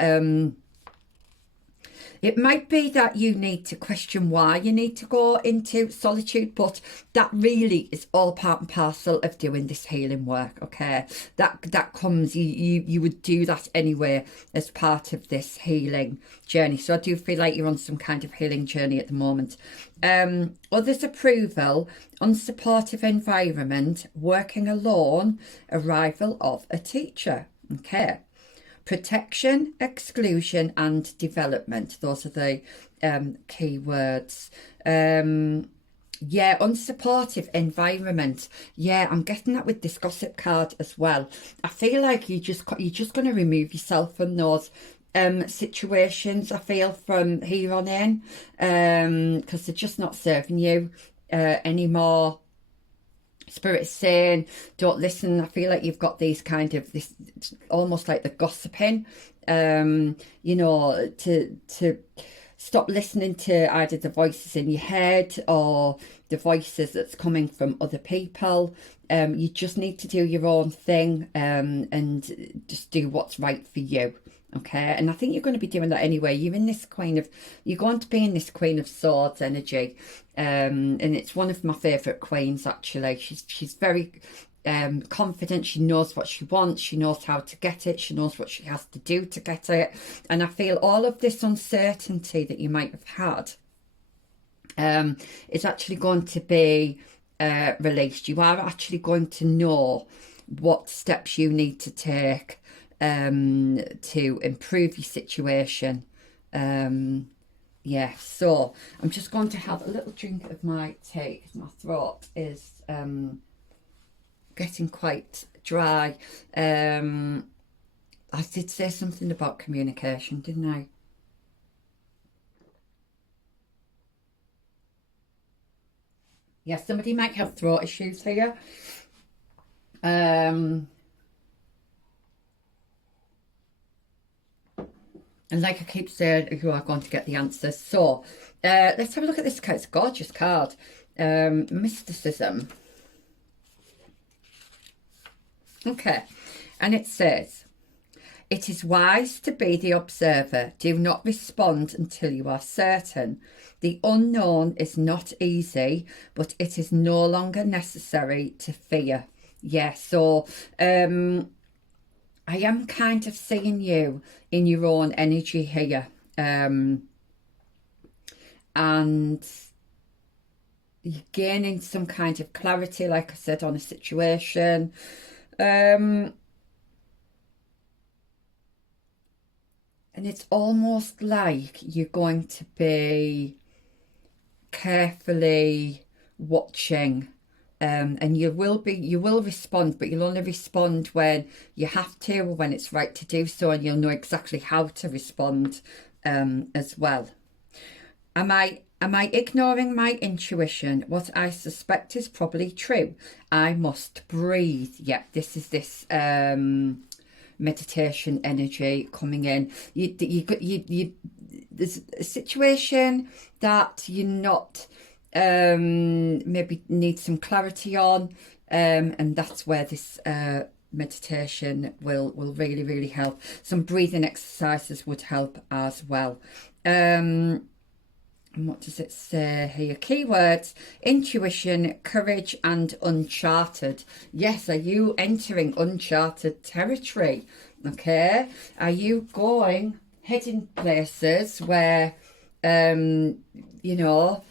it might be that you need to question why you need to go into solitude, but that really is all part and parcel of doing this healing work. Okay, that comes, you would do that anyway as part of this healing journey. So I do feel like you're on some kind of healing journey at the moment. Others' approval, unsupportive environment, working alone, arrival of a teacher. Okay. Protection, exclusion, and development. Those are the key words. Yeah, unsupportive environment. Yeah, I'm getting that with this gossip card as well. I feel like you're just going to remove yourself from those situations, I feel, from here on in, because they're just not serving you anymore. Spirit is saying, don't listen. I feel like you've got these kind of, this almost like the gossiping, you know, to stop listening to either the voices in your head or the voices that's coming from other people. You just need to do your own thing and just do what's right for you. Okay, and I think you're going to be doing that anyway. You're in this you're going to be in this Queen of Swords energy, and it's one of my favourite queens actually. She's very confident. She knows what she wants. She knows how to get it. She knows what she has to do to get it. And I feel all of this uncertainty that you might have had is actually going to be released. You are actually going to know what steps you need to take to improve your situation. Yeah, so I'm just going to have a little drink of my tea because my throat is getting quite dry. I did say something about communication, didn't I? Yeah, somebody might have throat issues here. And like I keep saying, you are going to get the answers. So let's have a look at this card. It's a gorgeous card. Mysticism. Okay. And it says, it is wise to be the observer. Do not respond until you are certain. The unknown is not easy, but it is no longer necessary to fear. Yeah, so I am kind of seeing you in your own energy here. And you're gaining some kind of clarity, like I said, on a situation. And it's almost like you're going to be carefully watching. And you will respond, but you'll only respond when you have to or when it's right to do so, and you'll know exactly how to respond as well. Am I ignoring my intuition? What I suspect is probably true. I must breathe. Yeah, this is this meditation energy coming in. There's a situation that you're not maybe need some clarity on, and that's where this meditation will really help. Some breathing exercises would help as well. And what does it say here? Keywords: intuition, courage, and uncharted. Yes, are you entering uncharted territory? Okay, are you heading places where you know,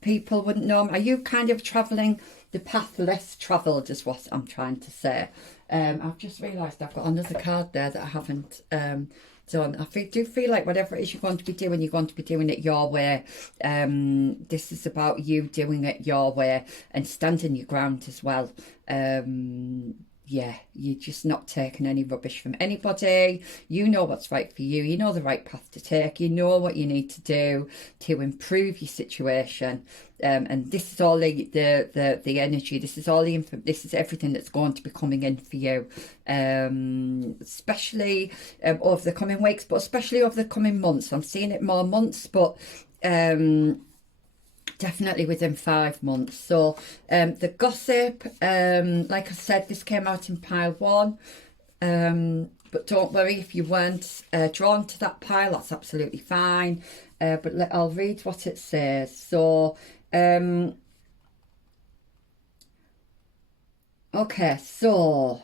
people wouldn't know? Are you kind of travelling the path less travelled, is what I'm trying to say. I've just realised I've got another card there that I haven't done. Do feel like whatever it is you're going to be doing, you're going to be doing it your way. This is about you doing it your way and standing your ground as well. yeah, you're just not taking any rubbish from anybody. You know what's right for you. You know the right path to take. You know what you need to do to improve your situation. And this is all the energy. This is all the info. This is everything that's going to be coming in for you, especially over the coming weeks, but especially over the coming months. I'm seeing it more months, but definitely within 5 months. So the gossip, like I said, this came out in pile 1. But don't worry if you weren't drawn to that pile, that's absolutely fine. But I'll read what it says. So okay, so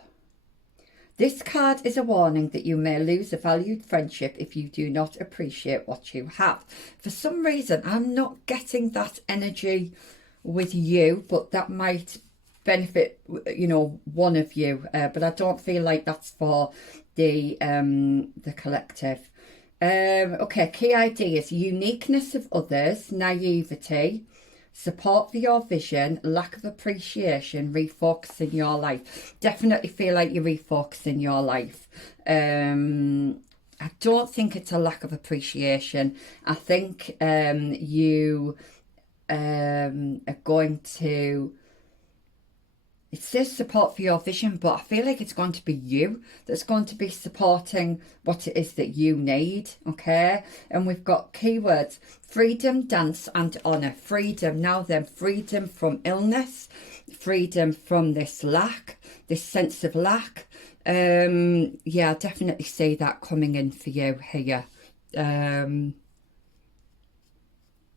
this card is a warning that you may lose a valued friendship if you do not appreciate what you have. For some reason, I'm not getting that energy with you, but that might benefit, you know, one of you. But I don't feel like that's for the collective. Okay, key ideas: uniqueness of others, naivety, support for your vision, lack of appreciation, refocusing your life. Definitely feel like you're refocusing your life. I don't think it's a lack of appreciation. I think you are going to... It says support for your vision, but I feel like it's going to be you that's going to be supporting what it is that you need, okay? And we've got keywords: freedom, dance and honour. Freedom, now then, freedom from illness, freedom from this lack, this sense of lack. Yeah, I definitely see that coming in for you here.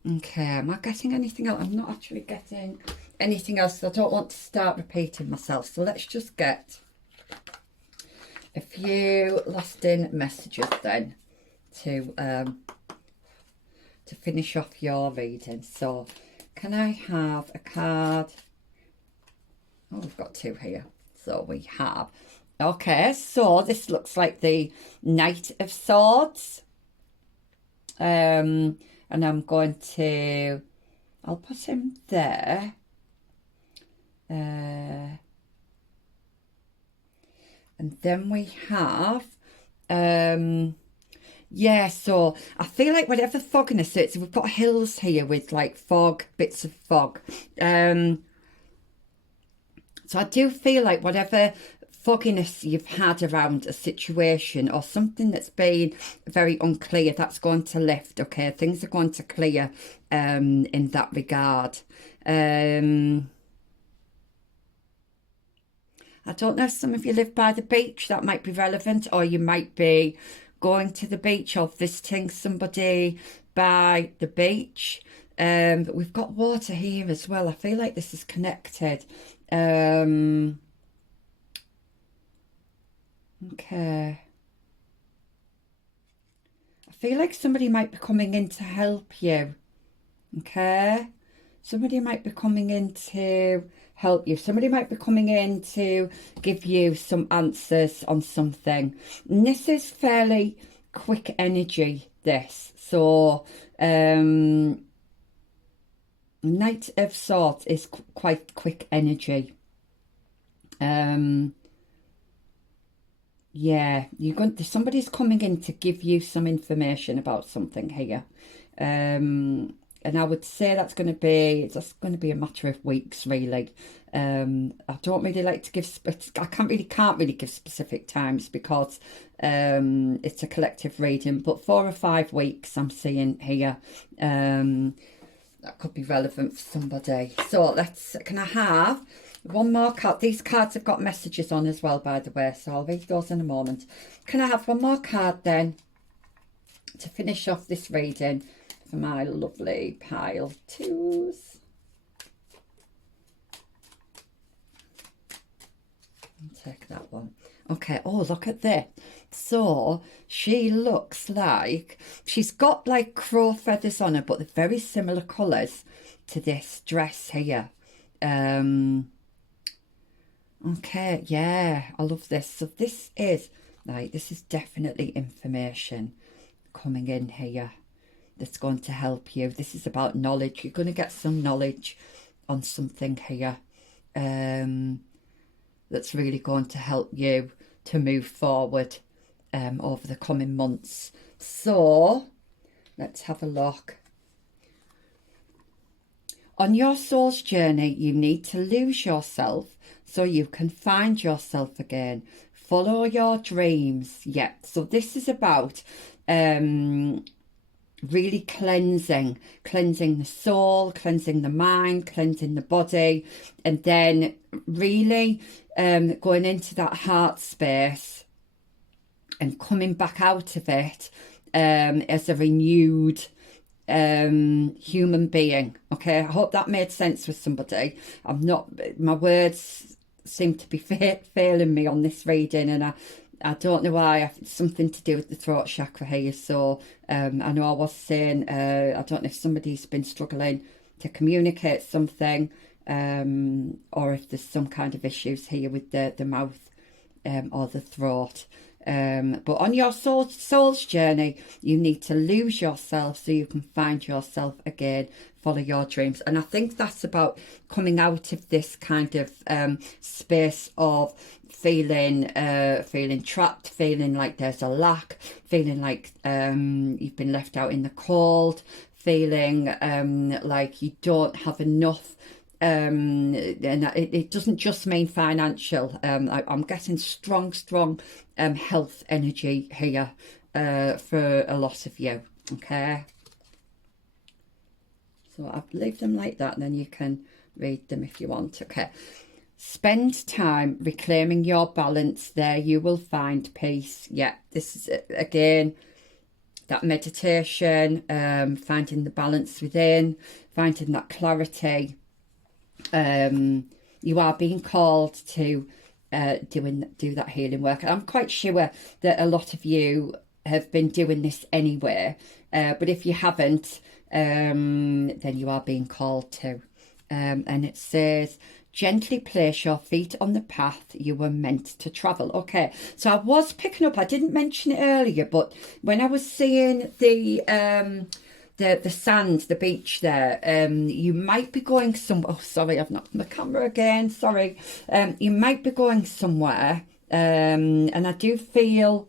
Okay, am I getting anything else? I'm not actually getting anything else. So I don't want to start repeating myself. So let's just get a few lasting messages then to finish off your reading. So can I have a card? Oh, we've got 2 here. So we have... Okay, so this looks like the Knight of Swords. And I'm going to... I'll put him there. And then we have... yeah, so I feel like whatever fogginess is, we've got hills here with like fog, bits of fog. So I do feel like whatever fogginess you've had around a situation or something that's been very unclear, that's going to lift, okay? Things are going to clear in that regard. I don't know if some of you live by the beach, that might be relevant, or you might be going to the beach or visiting somebody by the beach. But we've got water here as well. I feel like this is connected. Okay. I feel like somebody might be coming in to help you. Okay. Somebody might be coming in to help you. Somebody might be coming in to give you some answers on something. And this is fairly quick energy, this. So, Knight of Swords is quite quick energy. Yeah, somebody's coming in to give you some information about something here. And I would say it's going to be a matter of weeks, really. I don't really like to give, I can't really give specific times because it's a collective reading, but 4 or 5 weeks I'm seeing here. That could be relevant for somebody. So can I have one more card? These cards have got messages on as well, by the way, so I'll read those in a moment. Can I have one more card then to finish off this reading for my lovely pile 2s? I'll take that one. Okay, oh, look at this. So she looks like she's got like crow feathers on her, but they're very similar colours to this dress here. Okay, yeah, I love this. So this is definitely information coming in here that's going to help you. This is about knowledge. You're going to get some knowledge on something here. that's really going to help you to move forward over the coming months. So let's have a look. On your soul's journey, you need to lose yourself so you can find yourself again. Follow your dreams. Yeah, so this is about really cleansing the soul, cleansing the mind, cleansing the body, and then really going into that heart space and coming back out of it as a renewed human being. Okay, I hope that made sense with somebody. I'm not, my words seem to be failing me on this reading, and I don't know why. It's something to do with the throat chakra here. So I know I was saying, I don't know if somebody's been struggling to communicate something, or if there's some kind of issues here with the mouth or the throat. But on your soul's journey, you need to lose yourself so you can find yourself again. Follow your dreams. And I think that's about coming out of this kind of space of feeling trapped, feeling like there's a lack, feeling like you've been left out in the cold, feeling like you don't have enough. And it doesn't just mean financial. I'm getting strong health energy here for a lot of you. Okay, so I'll leave them like that, and then you can read them if you want. Okay, spend time reclaiming your balance. There you will find peace. Yeah, this is again that meditation, finding the balance within, finding that clarity. You are being called to do that healing work. I'm quite sure that a lot of you have been doing this anyway, but if you haven't, then you are being called to. And it says, gently place your feet on the path you were meant to travel. Okay, so I was picking up, I didn't mention it earlier, but when I was seeing the sand, the beach there, you might be going oh sorry, I've knocked my camera again, sorry. You might be going somewhere, and I do feel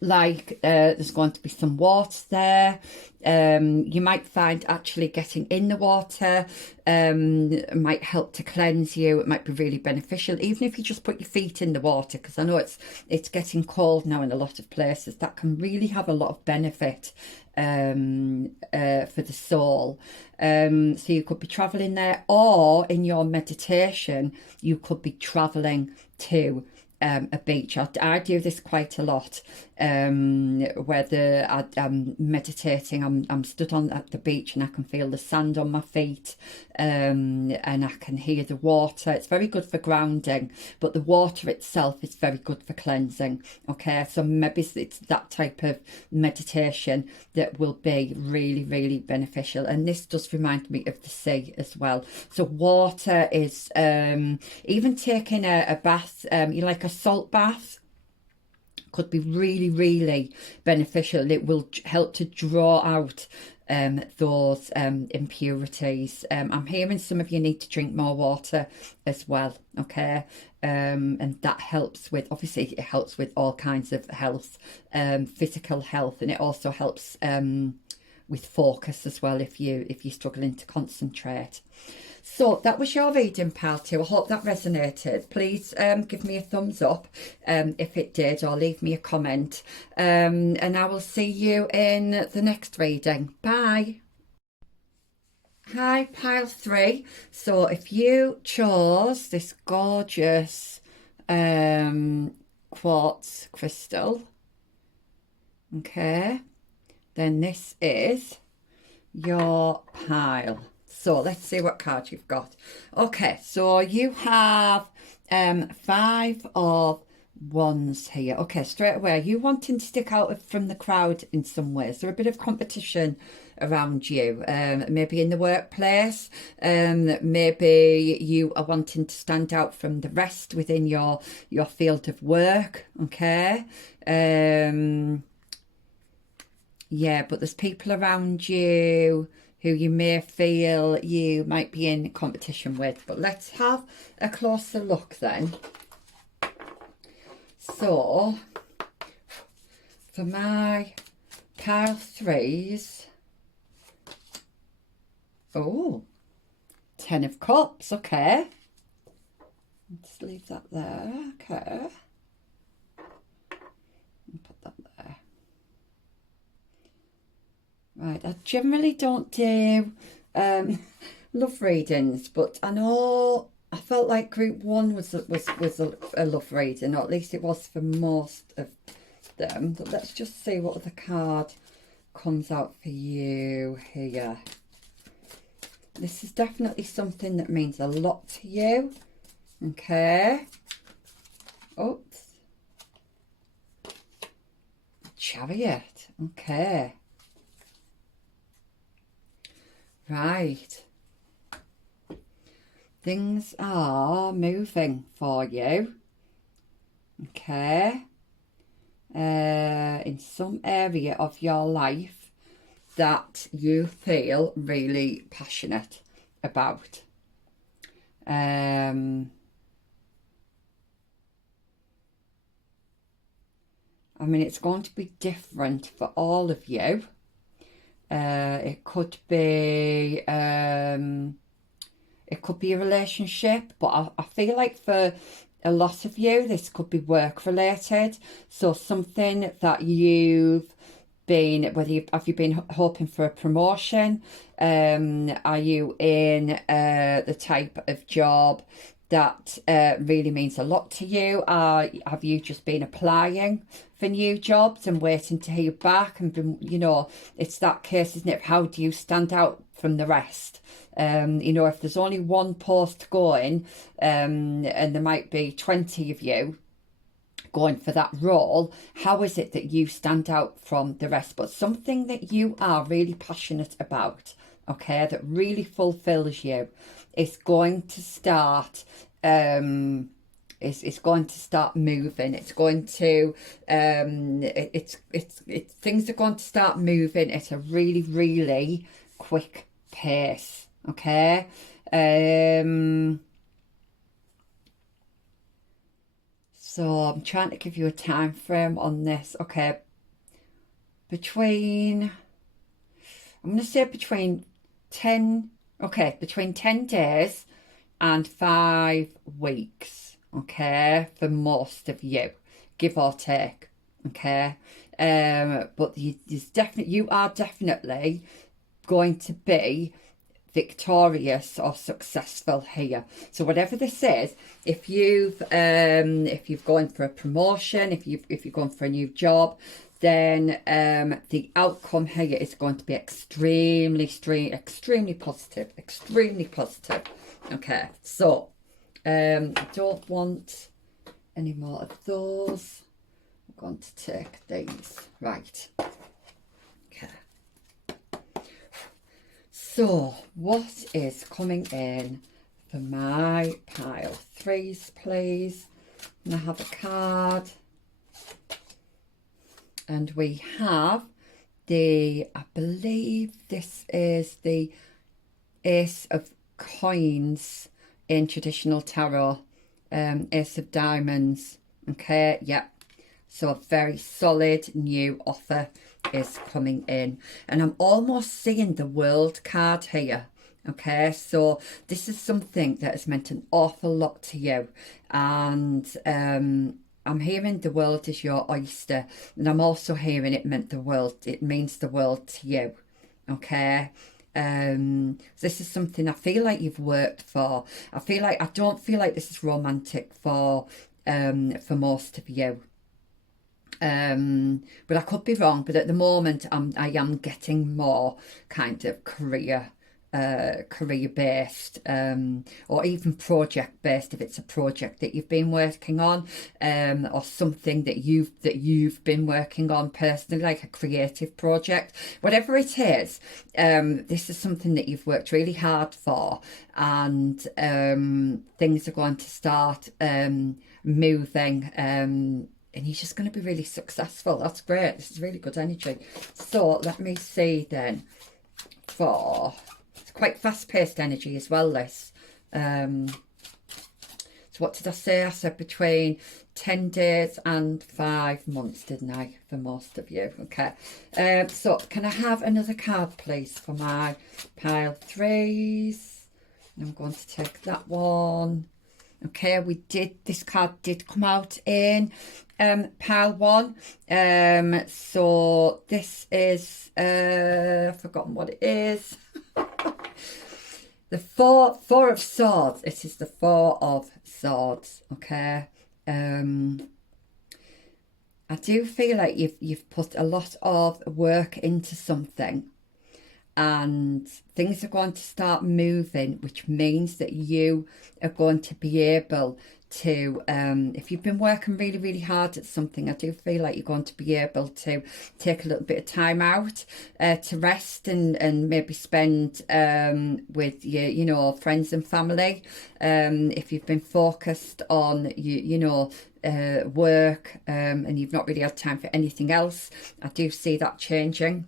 like there's going to be some water there. You might find actually getting in the water might help to cleanse you. It might be really beneficial, even if you just put your feet in the water, because I know it's getting cold now in a lot of places. That can really have a lot of benefit for the soul. So you could be traveling there, or in your meditation you could be traveling to a beach. I do this quite a lot, whether I'm meditating, I'm stood at the beach and I can feel the sand on my feet, and I can hear the water. It's very good for grounding, but the water itself is very good for cleansing. Okay, so maybe it's that type of meditation that will be really beneficial. And this does remind me of the sea as well. So water is, even taking a bath, you like a salt bath, could be really beneficial. It will help to draw out those impurities. I'm hearing some of you need to drink more water as well. Okay, and that helps with, obviously it helps with all kinds of health, physical health, and it also helps with focus as well if you're struggling to concentrate. So that was your reading, pal too. I hope that resonated. Please give me a thumbs up if it did, or leave me a comment. And I will see you in the next reading. Bye. Hi, pile 3. So if you chose this gorgeous quartz crystal, okay, then this is your pile. So let's see what card you've got. Okay, so you have 5 of Wands here. Okay, straight away, are you wanting to stick out from the crowd in some ways? There's a bit of competition around you, maybe in the workplace, maybe you are wanting to stand out from the rest within your field of work. Okay, yeah, but there's people around you who you may feel you might be in competition with. But let's have a closer look then. So, for my pile threes, oh, 10 of Cups, okay. Just leave that there, okay. And put that there. Right, I generally don't do love readings, but I know I felt like group one was a love reading, or at least it was for most of them. But let's just see what other card comes out for you here. This is definitely something that means a lot to you. Okay. Oops. Chariot. Okay. Right. Things are moving for you. Okay. In some area of your life that you feel really passionate about. I mean, it's going to be different for all of you. It could be a relationship, but I feel like for a lot of you, this could be work related. So something that you've been, have you been hoping for a promotion? Are you in the type of job that really means a lot to you? Have you just been applying for new jobs and waiting to hear back? And been, you know, it's that case, isn't it? How do you stand out from the rest? You know, if there's only one post going, and there might be 20 of you going for that role, how is it that you stand out from the rest? But something that you are really passionate about, okay, that really fulfills you, is going to start it's going to start moving. It's going to things are going to start moving at a really, really quick pace. Okay. So I'm trying to give you a time frame on this. Okay. I'm going to say between 10 days and 5 weeks, okay, for most of you, give or take, okay. But you are definitely going to be victorious or successful here. So whatever this is, if you've gone for a promotion, if you're going for a new job, then the outcome here is going to be extremely positive, extremely positive. Okay, so I don't want any more of those. I'm going to take these. Right. Okay. So what is coming in for my pile threes, please? And I have a card. And we have I believe this is the Ace of Coins in traditional tarot, Ace of Diamonds. Okay, yep. So a very solid new offer is coming in. And I'm almost seeing the World card here. Okay, so this is something that has meant an awful lot to you. And I'm hearing the world is your oyster, and I'm also hearing it means the world to you. Okay. This is something I feel like you've worked for. I don't feel like this is romantic for most of you. But I could be wrong, but at the moment I am getting more kind of career based, or even project based, if it's a project that you've been working on, or something that you've been working on personally, like a creative project, whatever it is. This is something that you've worked really hard for, and things are going to start moving, and you're just going to be really successful. That's great. This is really good energy. So let me see then for, it's quite fast-paced energy as well, this. So what did I say? I said between 10 days and 5 months, didn't I, for most of you? Okay. So can I have another card, please, for my pile 3s? I'm going to take that one. Okay, this card did come out in pile 1. So this is, I've forgotten what it is. The four of swords. It is the 4 of swords. Okay. I do feel like you've put a lot of work into something, and things are going to start moving, which means that you are going to be able to, if you've been working really, really hard at something, I do feel like you're going to be able to take a little bit of time out to rest and maybe spend with your friends and family. If you've been focused on work and you've not really had time for anything else, I do see that changing.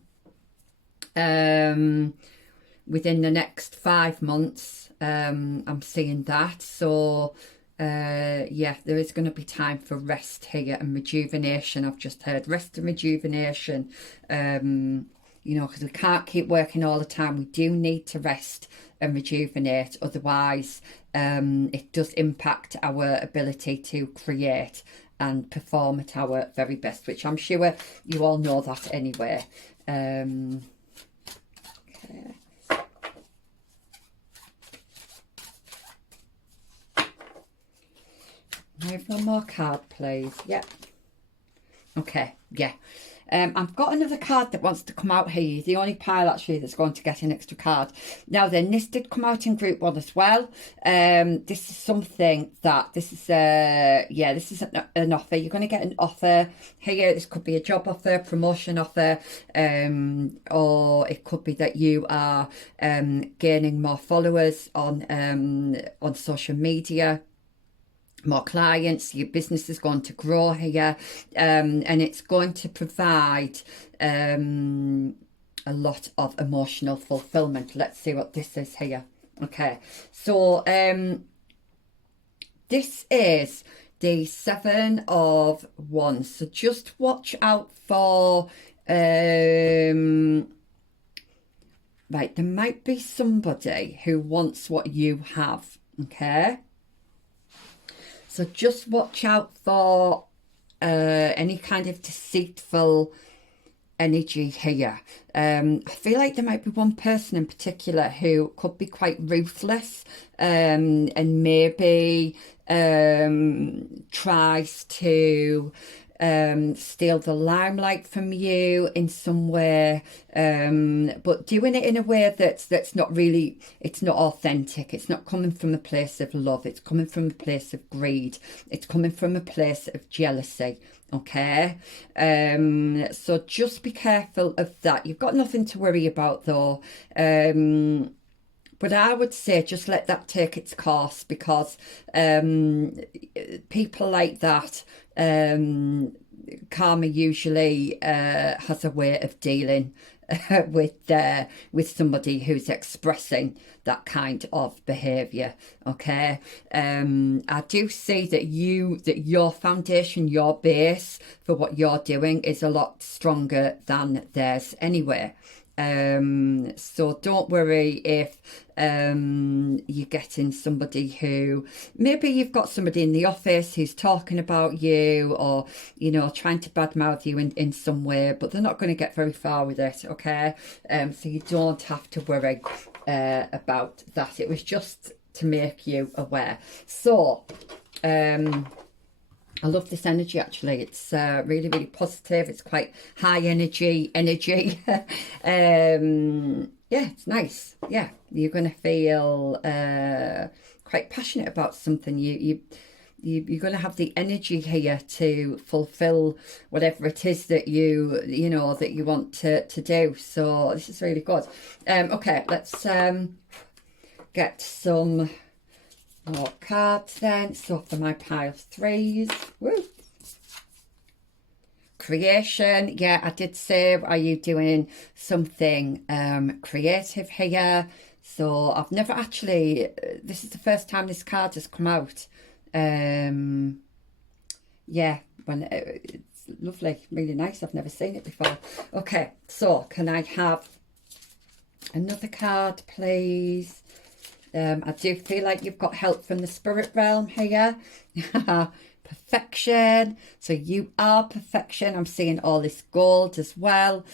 Within the next 5 months, I'm seeing that. So yeah, there is going to be time for rest here and rejuvenation. I've just heard rest and rejuvenation, because we can't keep working all the time. We do need to rest and rejuvenate, otherwise it does impact our ability to create and perform at our very best, which I'm sure you all know that anyway. Okay. I have one more card, please. Yep. Okay, yeah. I've got another card that wants to come out here. The only pile actually that's going to get an extra card. Now then, this did come out in group 1 as well. This is something that, this is an offer. You're going to get an offer here. This could be a job offer, promotion offer, or it could be that you are gaining more followers on social media, more clients. Your business is going to grow here, and it's going to provide a lot of emotional fulfillment. Let's see what this is here. Okay, so this is the 7 of Wands. So just watch out for right, there might be somebody who wants what you have. Okay, so just watch out for any kind of deceitful energy here. I feel like there might be one person in particular who could be quite ruthless, and maybe tries to steal the limelight from you in some way, but doing it in a way that's not really, it's not authentic. It's not coming from a place of love. It's coming from a place of greed. It's coming from a place of jealousy. Okay, so just be careful of that. You've got nothing to worry about though. But I would say just let that take its course, because people like that, karma usually has a way of dealing with somebody who's expressing that kind of behaviour. Okay, I do see that your foundation, your base for what you're doing is a lot stronger than theirs anyway. So don't worry if you're getting somebody who, maybe you've got somebody in the office who's talking about you, or trying to badmouth you in some way, but they're not going to get very far with it. Okay, so you don't have to worry about that. It was just to make you aware. So I love this energy actually. It's really, really positive. It's quite high energy. Yeah, it's nice. Yeah, you're going to feel quite passionate about something. You're going to have the energy here to fulfill whatever it is that that you want to do. So this is really good. Okay, let's get some more cards then. So for my pile 3s, woo. creation. Yeah, I did say, are you doing something creative here? So I've never actually, this is the first time this card has come out. Yeah, when it's lovely, really nice. I've never seen it before. Okay, so can I have another card, please? I do feel like you've got help from the spirit realm here. Perfection. So you are perfection. I'm seeing all this gold as well.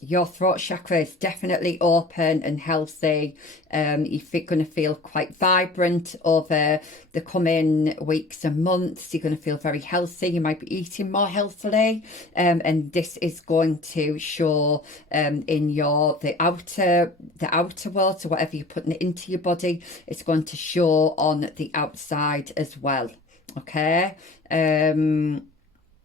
Your throat chakra is definitely open and healthy. You're going to feel quite vibrant over the coming weeks and months. You're going to feel very healthy. You might be eating more healthily, and this is going to show in the outer world. So whatever you're putting into your body, it's going to show on the outside as well. Okay.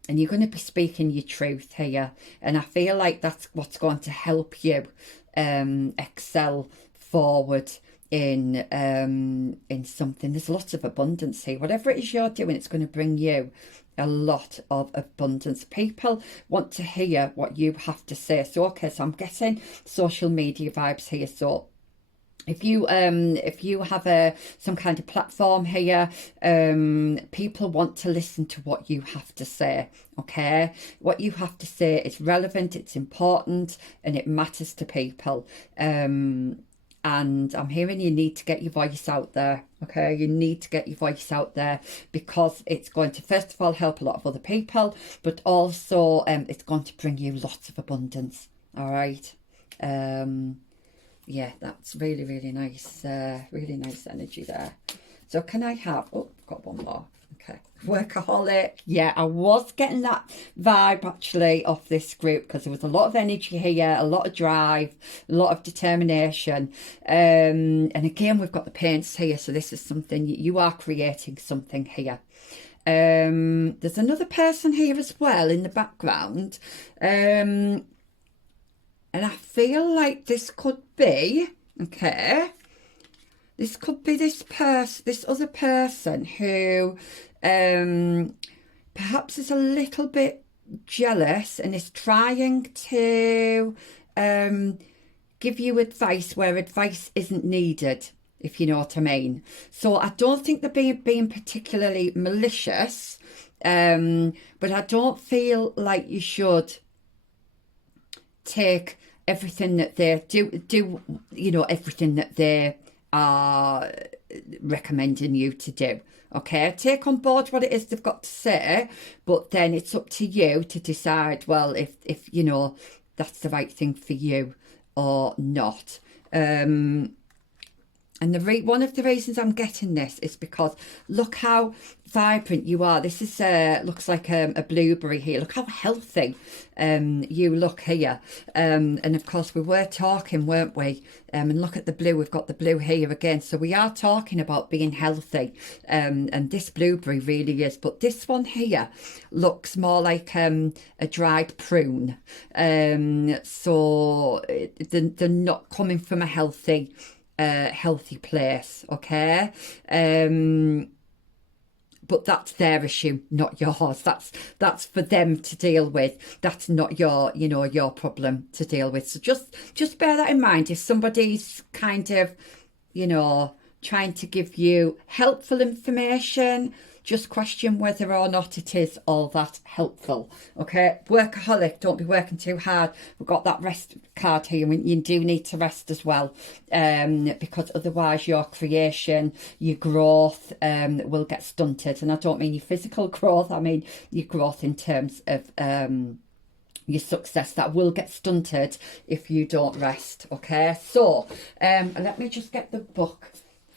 And you're going to be speaking your truth here. And I feel like that's what's going to help you excel forward in something. There's lots of abundance here. Whatever it is you're doing, it's going to bring you a lot of abundance. People want to hear what you have to say. So, okay, so I'm getting social media vibes here. So if you have some kind of platform here, people want to listen to what you have to say. Okay, what you have to say is relevant, it's important, and it matters to people. And I'm hearing you need to get your voice out there. Okay, you need to get your voice out there, because it's going to, first of all, help a lot of other people, but also it's going to bring you lots of abundance. All right. Yeah, that's really, really nice energy there. So can I have, oh, I've got one more. Okay, workaholic. Yeah, I was getting that vibe actually off this group, because there was a lot of energy here, a lot of drive, a lot of determination. And again, we've got the paints here. So this is something, you are creating something here. There's another person here as well in the background. And I feel like this could be, okay, this could be this other person who perhaps is a little bit jealous and is trying to give you advice where advice isn't needed, if you know what I mean. So I don't think they're being particularly malicious, but I don't feel like you should take everything that they do, you know, everything that they are recommending you to do. Okay, take on board what it is they've got to say, but then it's up to you to decide, well, if you know that's the right thing for you or not. And one of the reasons I'm getting this is because look how vibrant you are. This is looks like a blueberry here. Look how healthy you look here. And of course we were talking, weren't we? And look at the blue. We've got the blue here again. So we are talking about being healthy. And this blueberry really is. But this one here looks more like a dried prune. So they're not coming from a healthy place, okay? But that's their issue, not yours. That's for them to deal with. That's not your problem to deal with. So just bear that in mind. If somebody's kind of, trying to give you helpful information, just question whether or not it is all that helpful. Okay, workaholic, don't be working too hard. We've got that rest card here. You do need to rest as well, because otherwise your creation, your growth will get stunted. And I don't mean your physical growth, I mean your growth in terms of your success. That will get stunted if you don't rest. Okay, so let me just get the book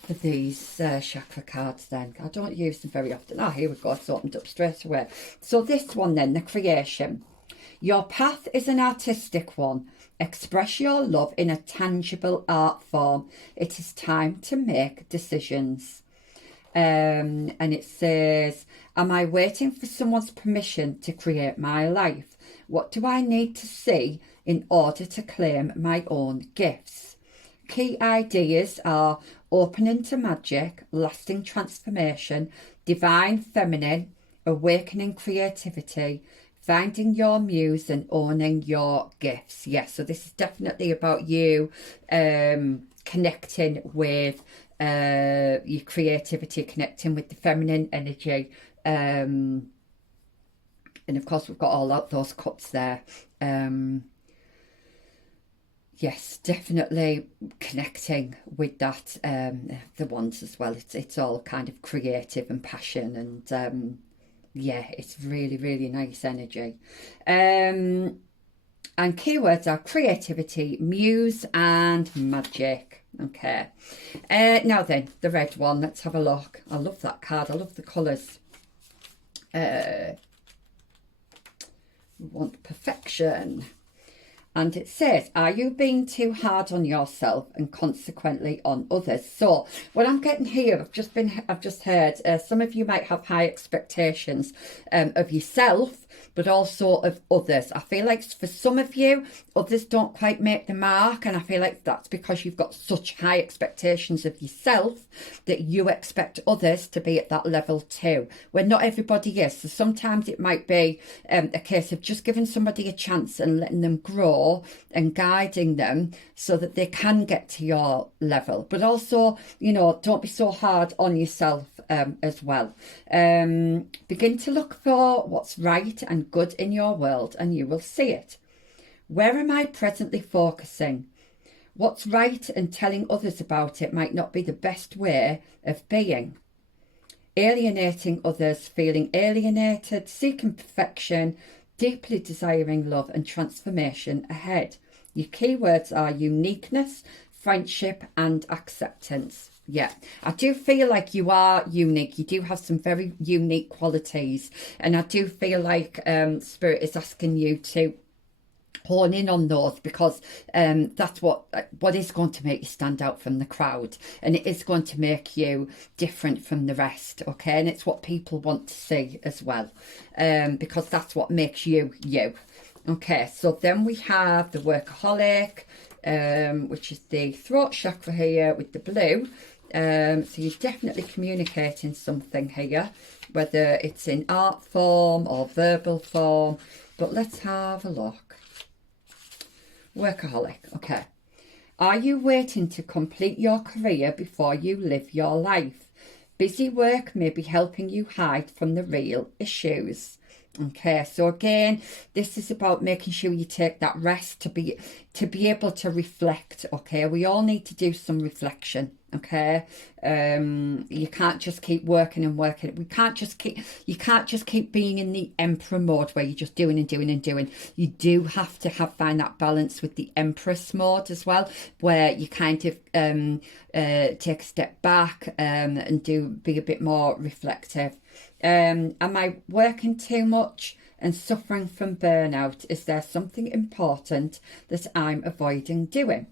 for these chakra cards then. I don't use them very often. Here we go, it's opened up straight away. So this one then, the creation. Your path is an artistic one. Express your love in a tangible art form. It is time to make decisions. And it says, am I waiting for someone's permission to create my life? What do I need to see in order to claim my own gifts? Key ideas are opening to magic, lasting transformation, divine feminine, awakening creativity, finding your muse and owning your gifts. Yes, so this is definitely about you connecting with your creativity, connecting with the feminine energy. And of course, we've got all those cups there. Yes, definitely connecting with that, the ones as well. It's all kind of creative and passion, and yeah, it's really, really nice energy. And keywords are creativity, muse, and magic. Okay. Now then, the red one. Let's have a look. I love that card. I love the colours. We want perfection. And it says, are you being too hard on yourself and consequently on others? So what I'm getting here, I've just heard, some of you might have high expectations of yourself, but also of others. I feel like for some of you, others don't quite make the mark. And I feel like that's because you've got such high expectations of yourself that you expect others to be at that level too, where not everybody is. So sometimes it might be a case of just giving somebody a chance and letting them grow and guiding them so that they can get to your level. But also, you know, don't be so hard on yourself as well. Begin to look for what's right and good in your world and you will see it. Where am I presently focusing? What's right and telling others about it might not be the best way of being. Alienating others, feeling alienated, seeking perfection, deeply desiring love and transformation ahead. Your keywords are uniqueness, friendship and acceptance. Yeah, I do feel like you are unique. You do have some very unique qualities. And I do feel like Spirit is asking you to hone in on those, because that's what is going to make you stand out from the crowd, and it is going to make you different from the rest. Okay, and it's what people want to see as well, because that's what makes you you. Okay, so then we have the workaholic, which is the throat chakra here with the blue. So you're definitely communicating something here, whether it's in art form or verbal form. But let's have a look. Workaholic, okay. Are you waiting to complete your career before you live your life? Busy work may be helping you hide from the real issues. Okay, so again, this is about making sure you take that rest to be able to reflect. Okay, we all need to do some reflection. Okay, you can't just keep working and working. You can't just keep being in the emperor mode where you're just doing and doing and doing. You do have to find that balance with the empress mode as well, where you kind of take a step back and be a bit more reflective. Am I working too much and suffering from burnout? Is there something important that I'm avoiding doing?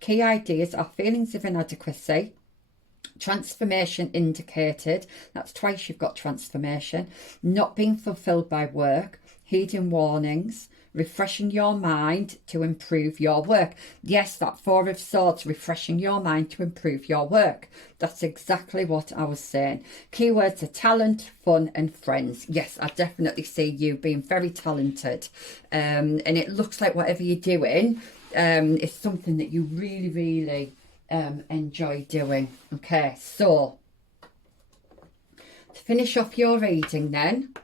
Key ideas are feelings of inadequacy, transformation indicated, that's twice you've got transformation, not being fulfilled by work, heeding warnings, refreshing your mind to improve your work. Yes, that Four of Swords, refreshing your mind to improve your work. That's exactly what I was saying. Keywords are talent, fun and friends. Yes, I definitely see you being very talented. And it looks like whatever you're doing is something that you really, really enjoy doing. Okay, so to finish off your reading then,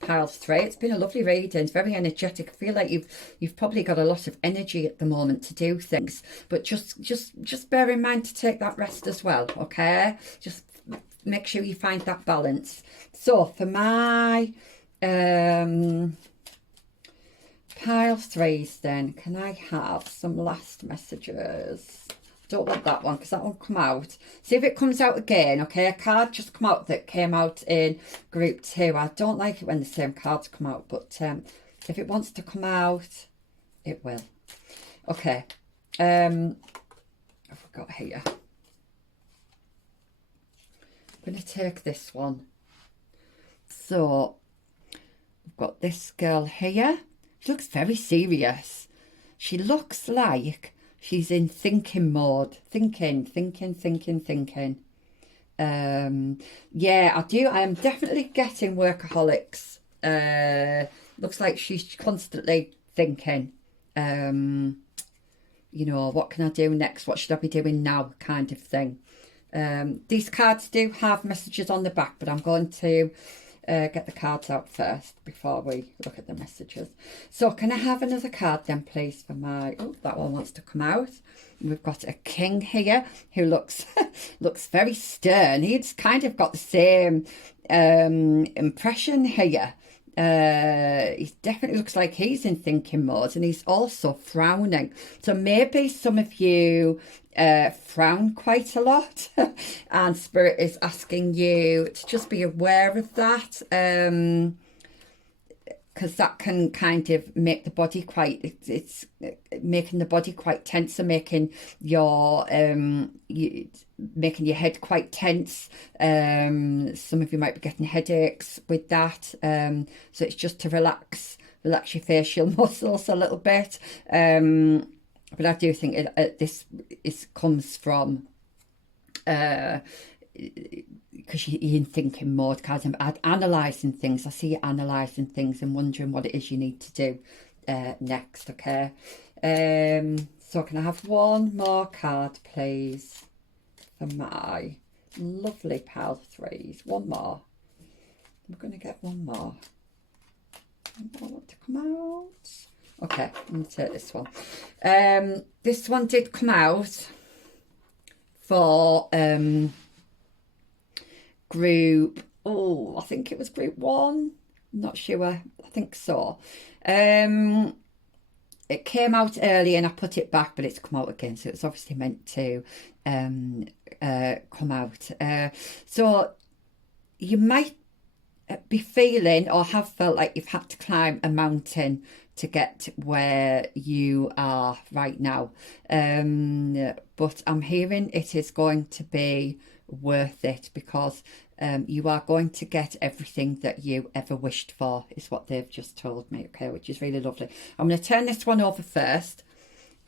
piles 3. It's been a lovely reading. It's very energetic. I feel like you've probably got a lot of energy at the moment to do things, but just bear in mind to take that rest as well. Okay, just make sure you find that balance. So for my pile 3s then, can I have some last messages? Don't want that one because that won't come out. See if it comes out again. Okay, a card just come out that came out in group 2. I don't like it when the same cards come out, but if it wants to come out, it will. Okay, I've got here. I'm going to take this one. So we've got this girl here. She looks very serious. She looks like she's in thinking mode. Thinking. Yeah, I do. I am definitely getting workaholics. Looks like she's constantly thinking, you know, what can I do next? What should I be doing now? Kind of thing. These cards do have messages on the back, but I'm going to get the cards out first before we look at the messages. So can I have another card then, please, for my... Oh, that one wants to come out. We've got a king here who looks looks very stern. He's kind of got the same impression here. He definitely looks like he's in thinking mode, and he's also frowning. So maybe some of you frown quite a lot, and Spirit is asking you to just be aware of that. Because that can kind of make the body quite, it's making the body quite tense, and making your making your head quite tense. Some of you might be getting headaches with that. So it's just to relax your facial muscles a little bit. But I do think this comes from because you're in thinking mode, guys. I'm analysing things. I see you analysing things and wondering what it is you need to do next, okay? So can I have one more card, please, for my lovely pal threes? One more. We're going to get one more. I want to come out. Okay, I'm going to take this one. This one did come out for... group, I think it was group 1, not sure, I think so. It came out early and I put it back, but it's come out again, so it's obviously meant to come out. So you might be feeling or have felt like you've had to climb a mountain to get where you are right now, but I'm hearing it is going to be worth it, because you are going to get everything that you ever wished for, is what they've just told me, okay, which is really lovely. I'm going to turn this one over first,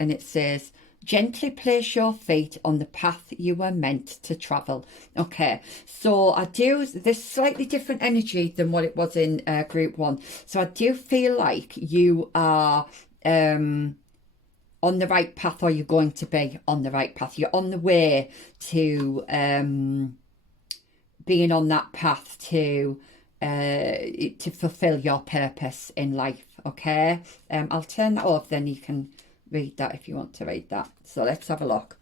and it says, gently place your feet on the path you were meant to travel. Okay, so I do, this slightly different energy than what it was in group 1. So I do feel like you are on the right path, or you're going to be on the right path. You're on the way to being on that path to fulfill your purpose in life, okay? I'll turn that off, then you can read that if you want to read that. So let's have a look.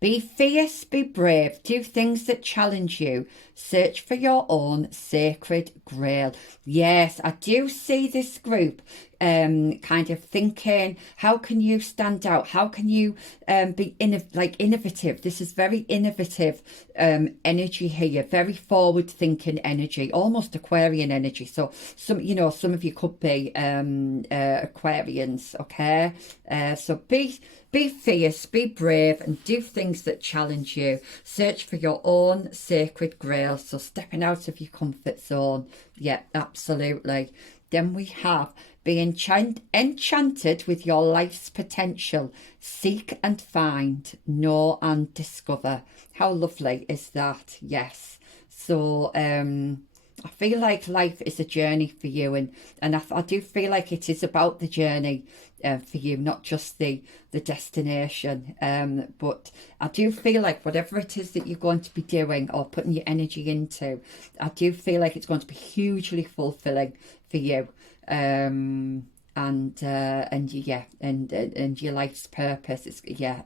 Be fierce, be brave, do things that challenge you, search for your own sacred grail. Yes, I do see this group kind of thinking, how can you stand out? How can you be innovative? This is very innovative energy here, very forward thinking energy, almost Aquarian energy. So some of you could be Aquarians, okay? So be fierce, be brave, and do things that challenge you. Search for your own sacred grail. So stepping out of your comfort zone. Yeah, absolutely. Then we have be enchanted with your life's potential. Seek and find, know and discover. How lovely is that? Yes. So I feel like life is a journey for you, and I do feel like it is about the journey for you, not just the destination. But I do feel like whatever it is that you're going to be doing or putting your energy into, I do feel like it's going to be hugely fulfilling for you. And yeah, and your life's purpose is, yeah.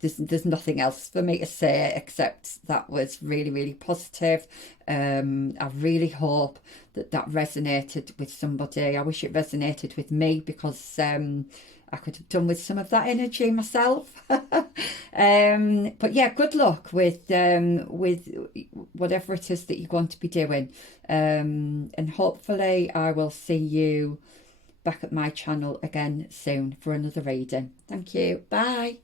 There's nothing else for me to say except that was really, really positive. I really hope that resonated with somebody. I wish it resonated with me, because I could have done with some of that energy myself. But yeah, good luck with whatever it is that you're going to be doing. And hopefully I will see you back at my channel again soon for another reading. Thank you. Bye.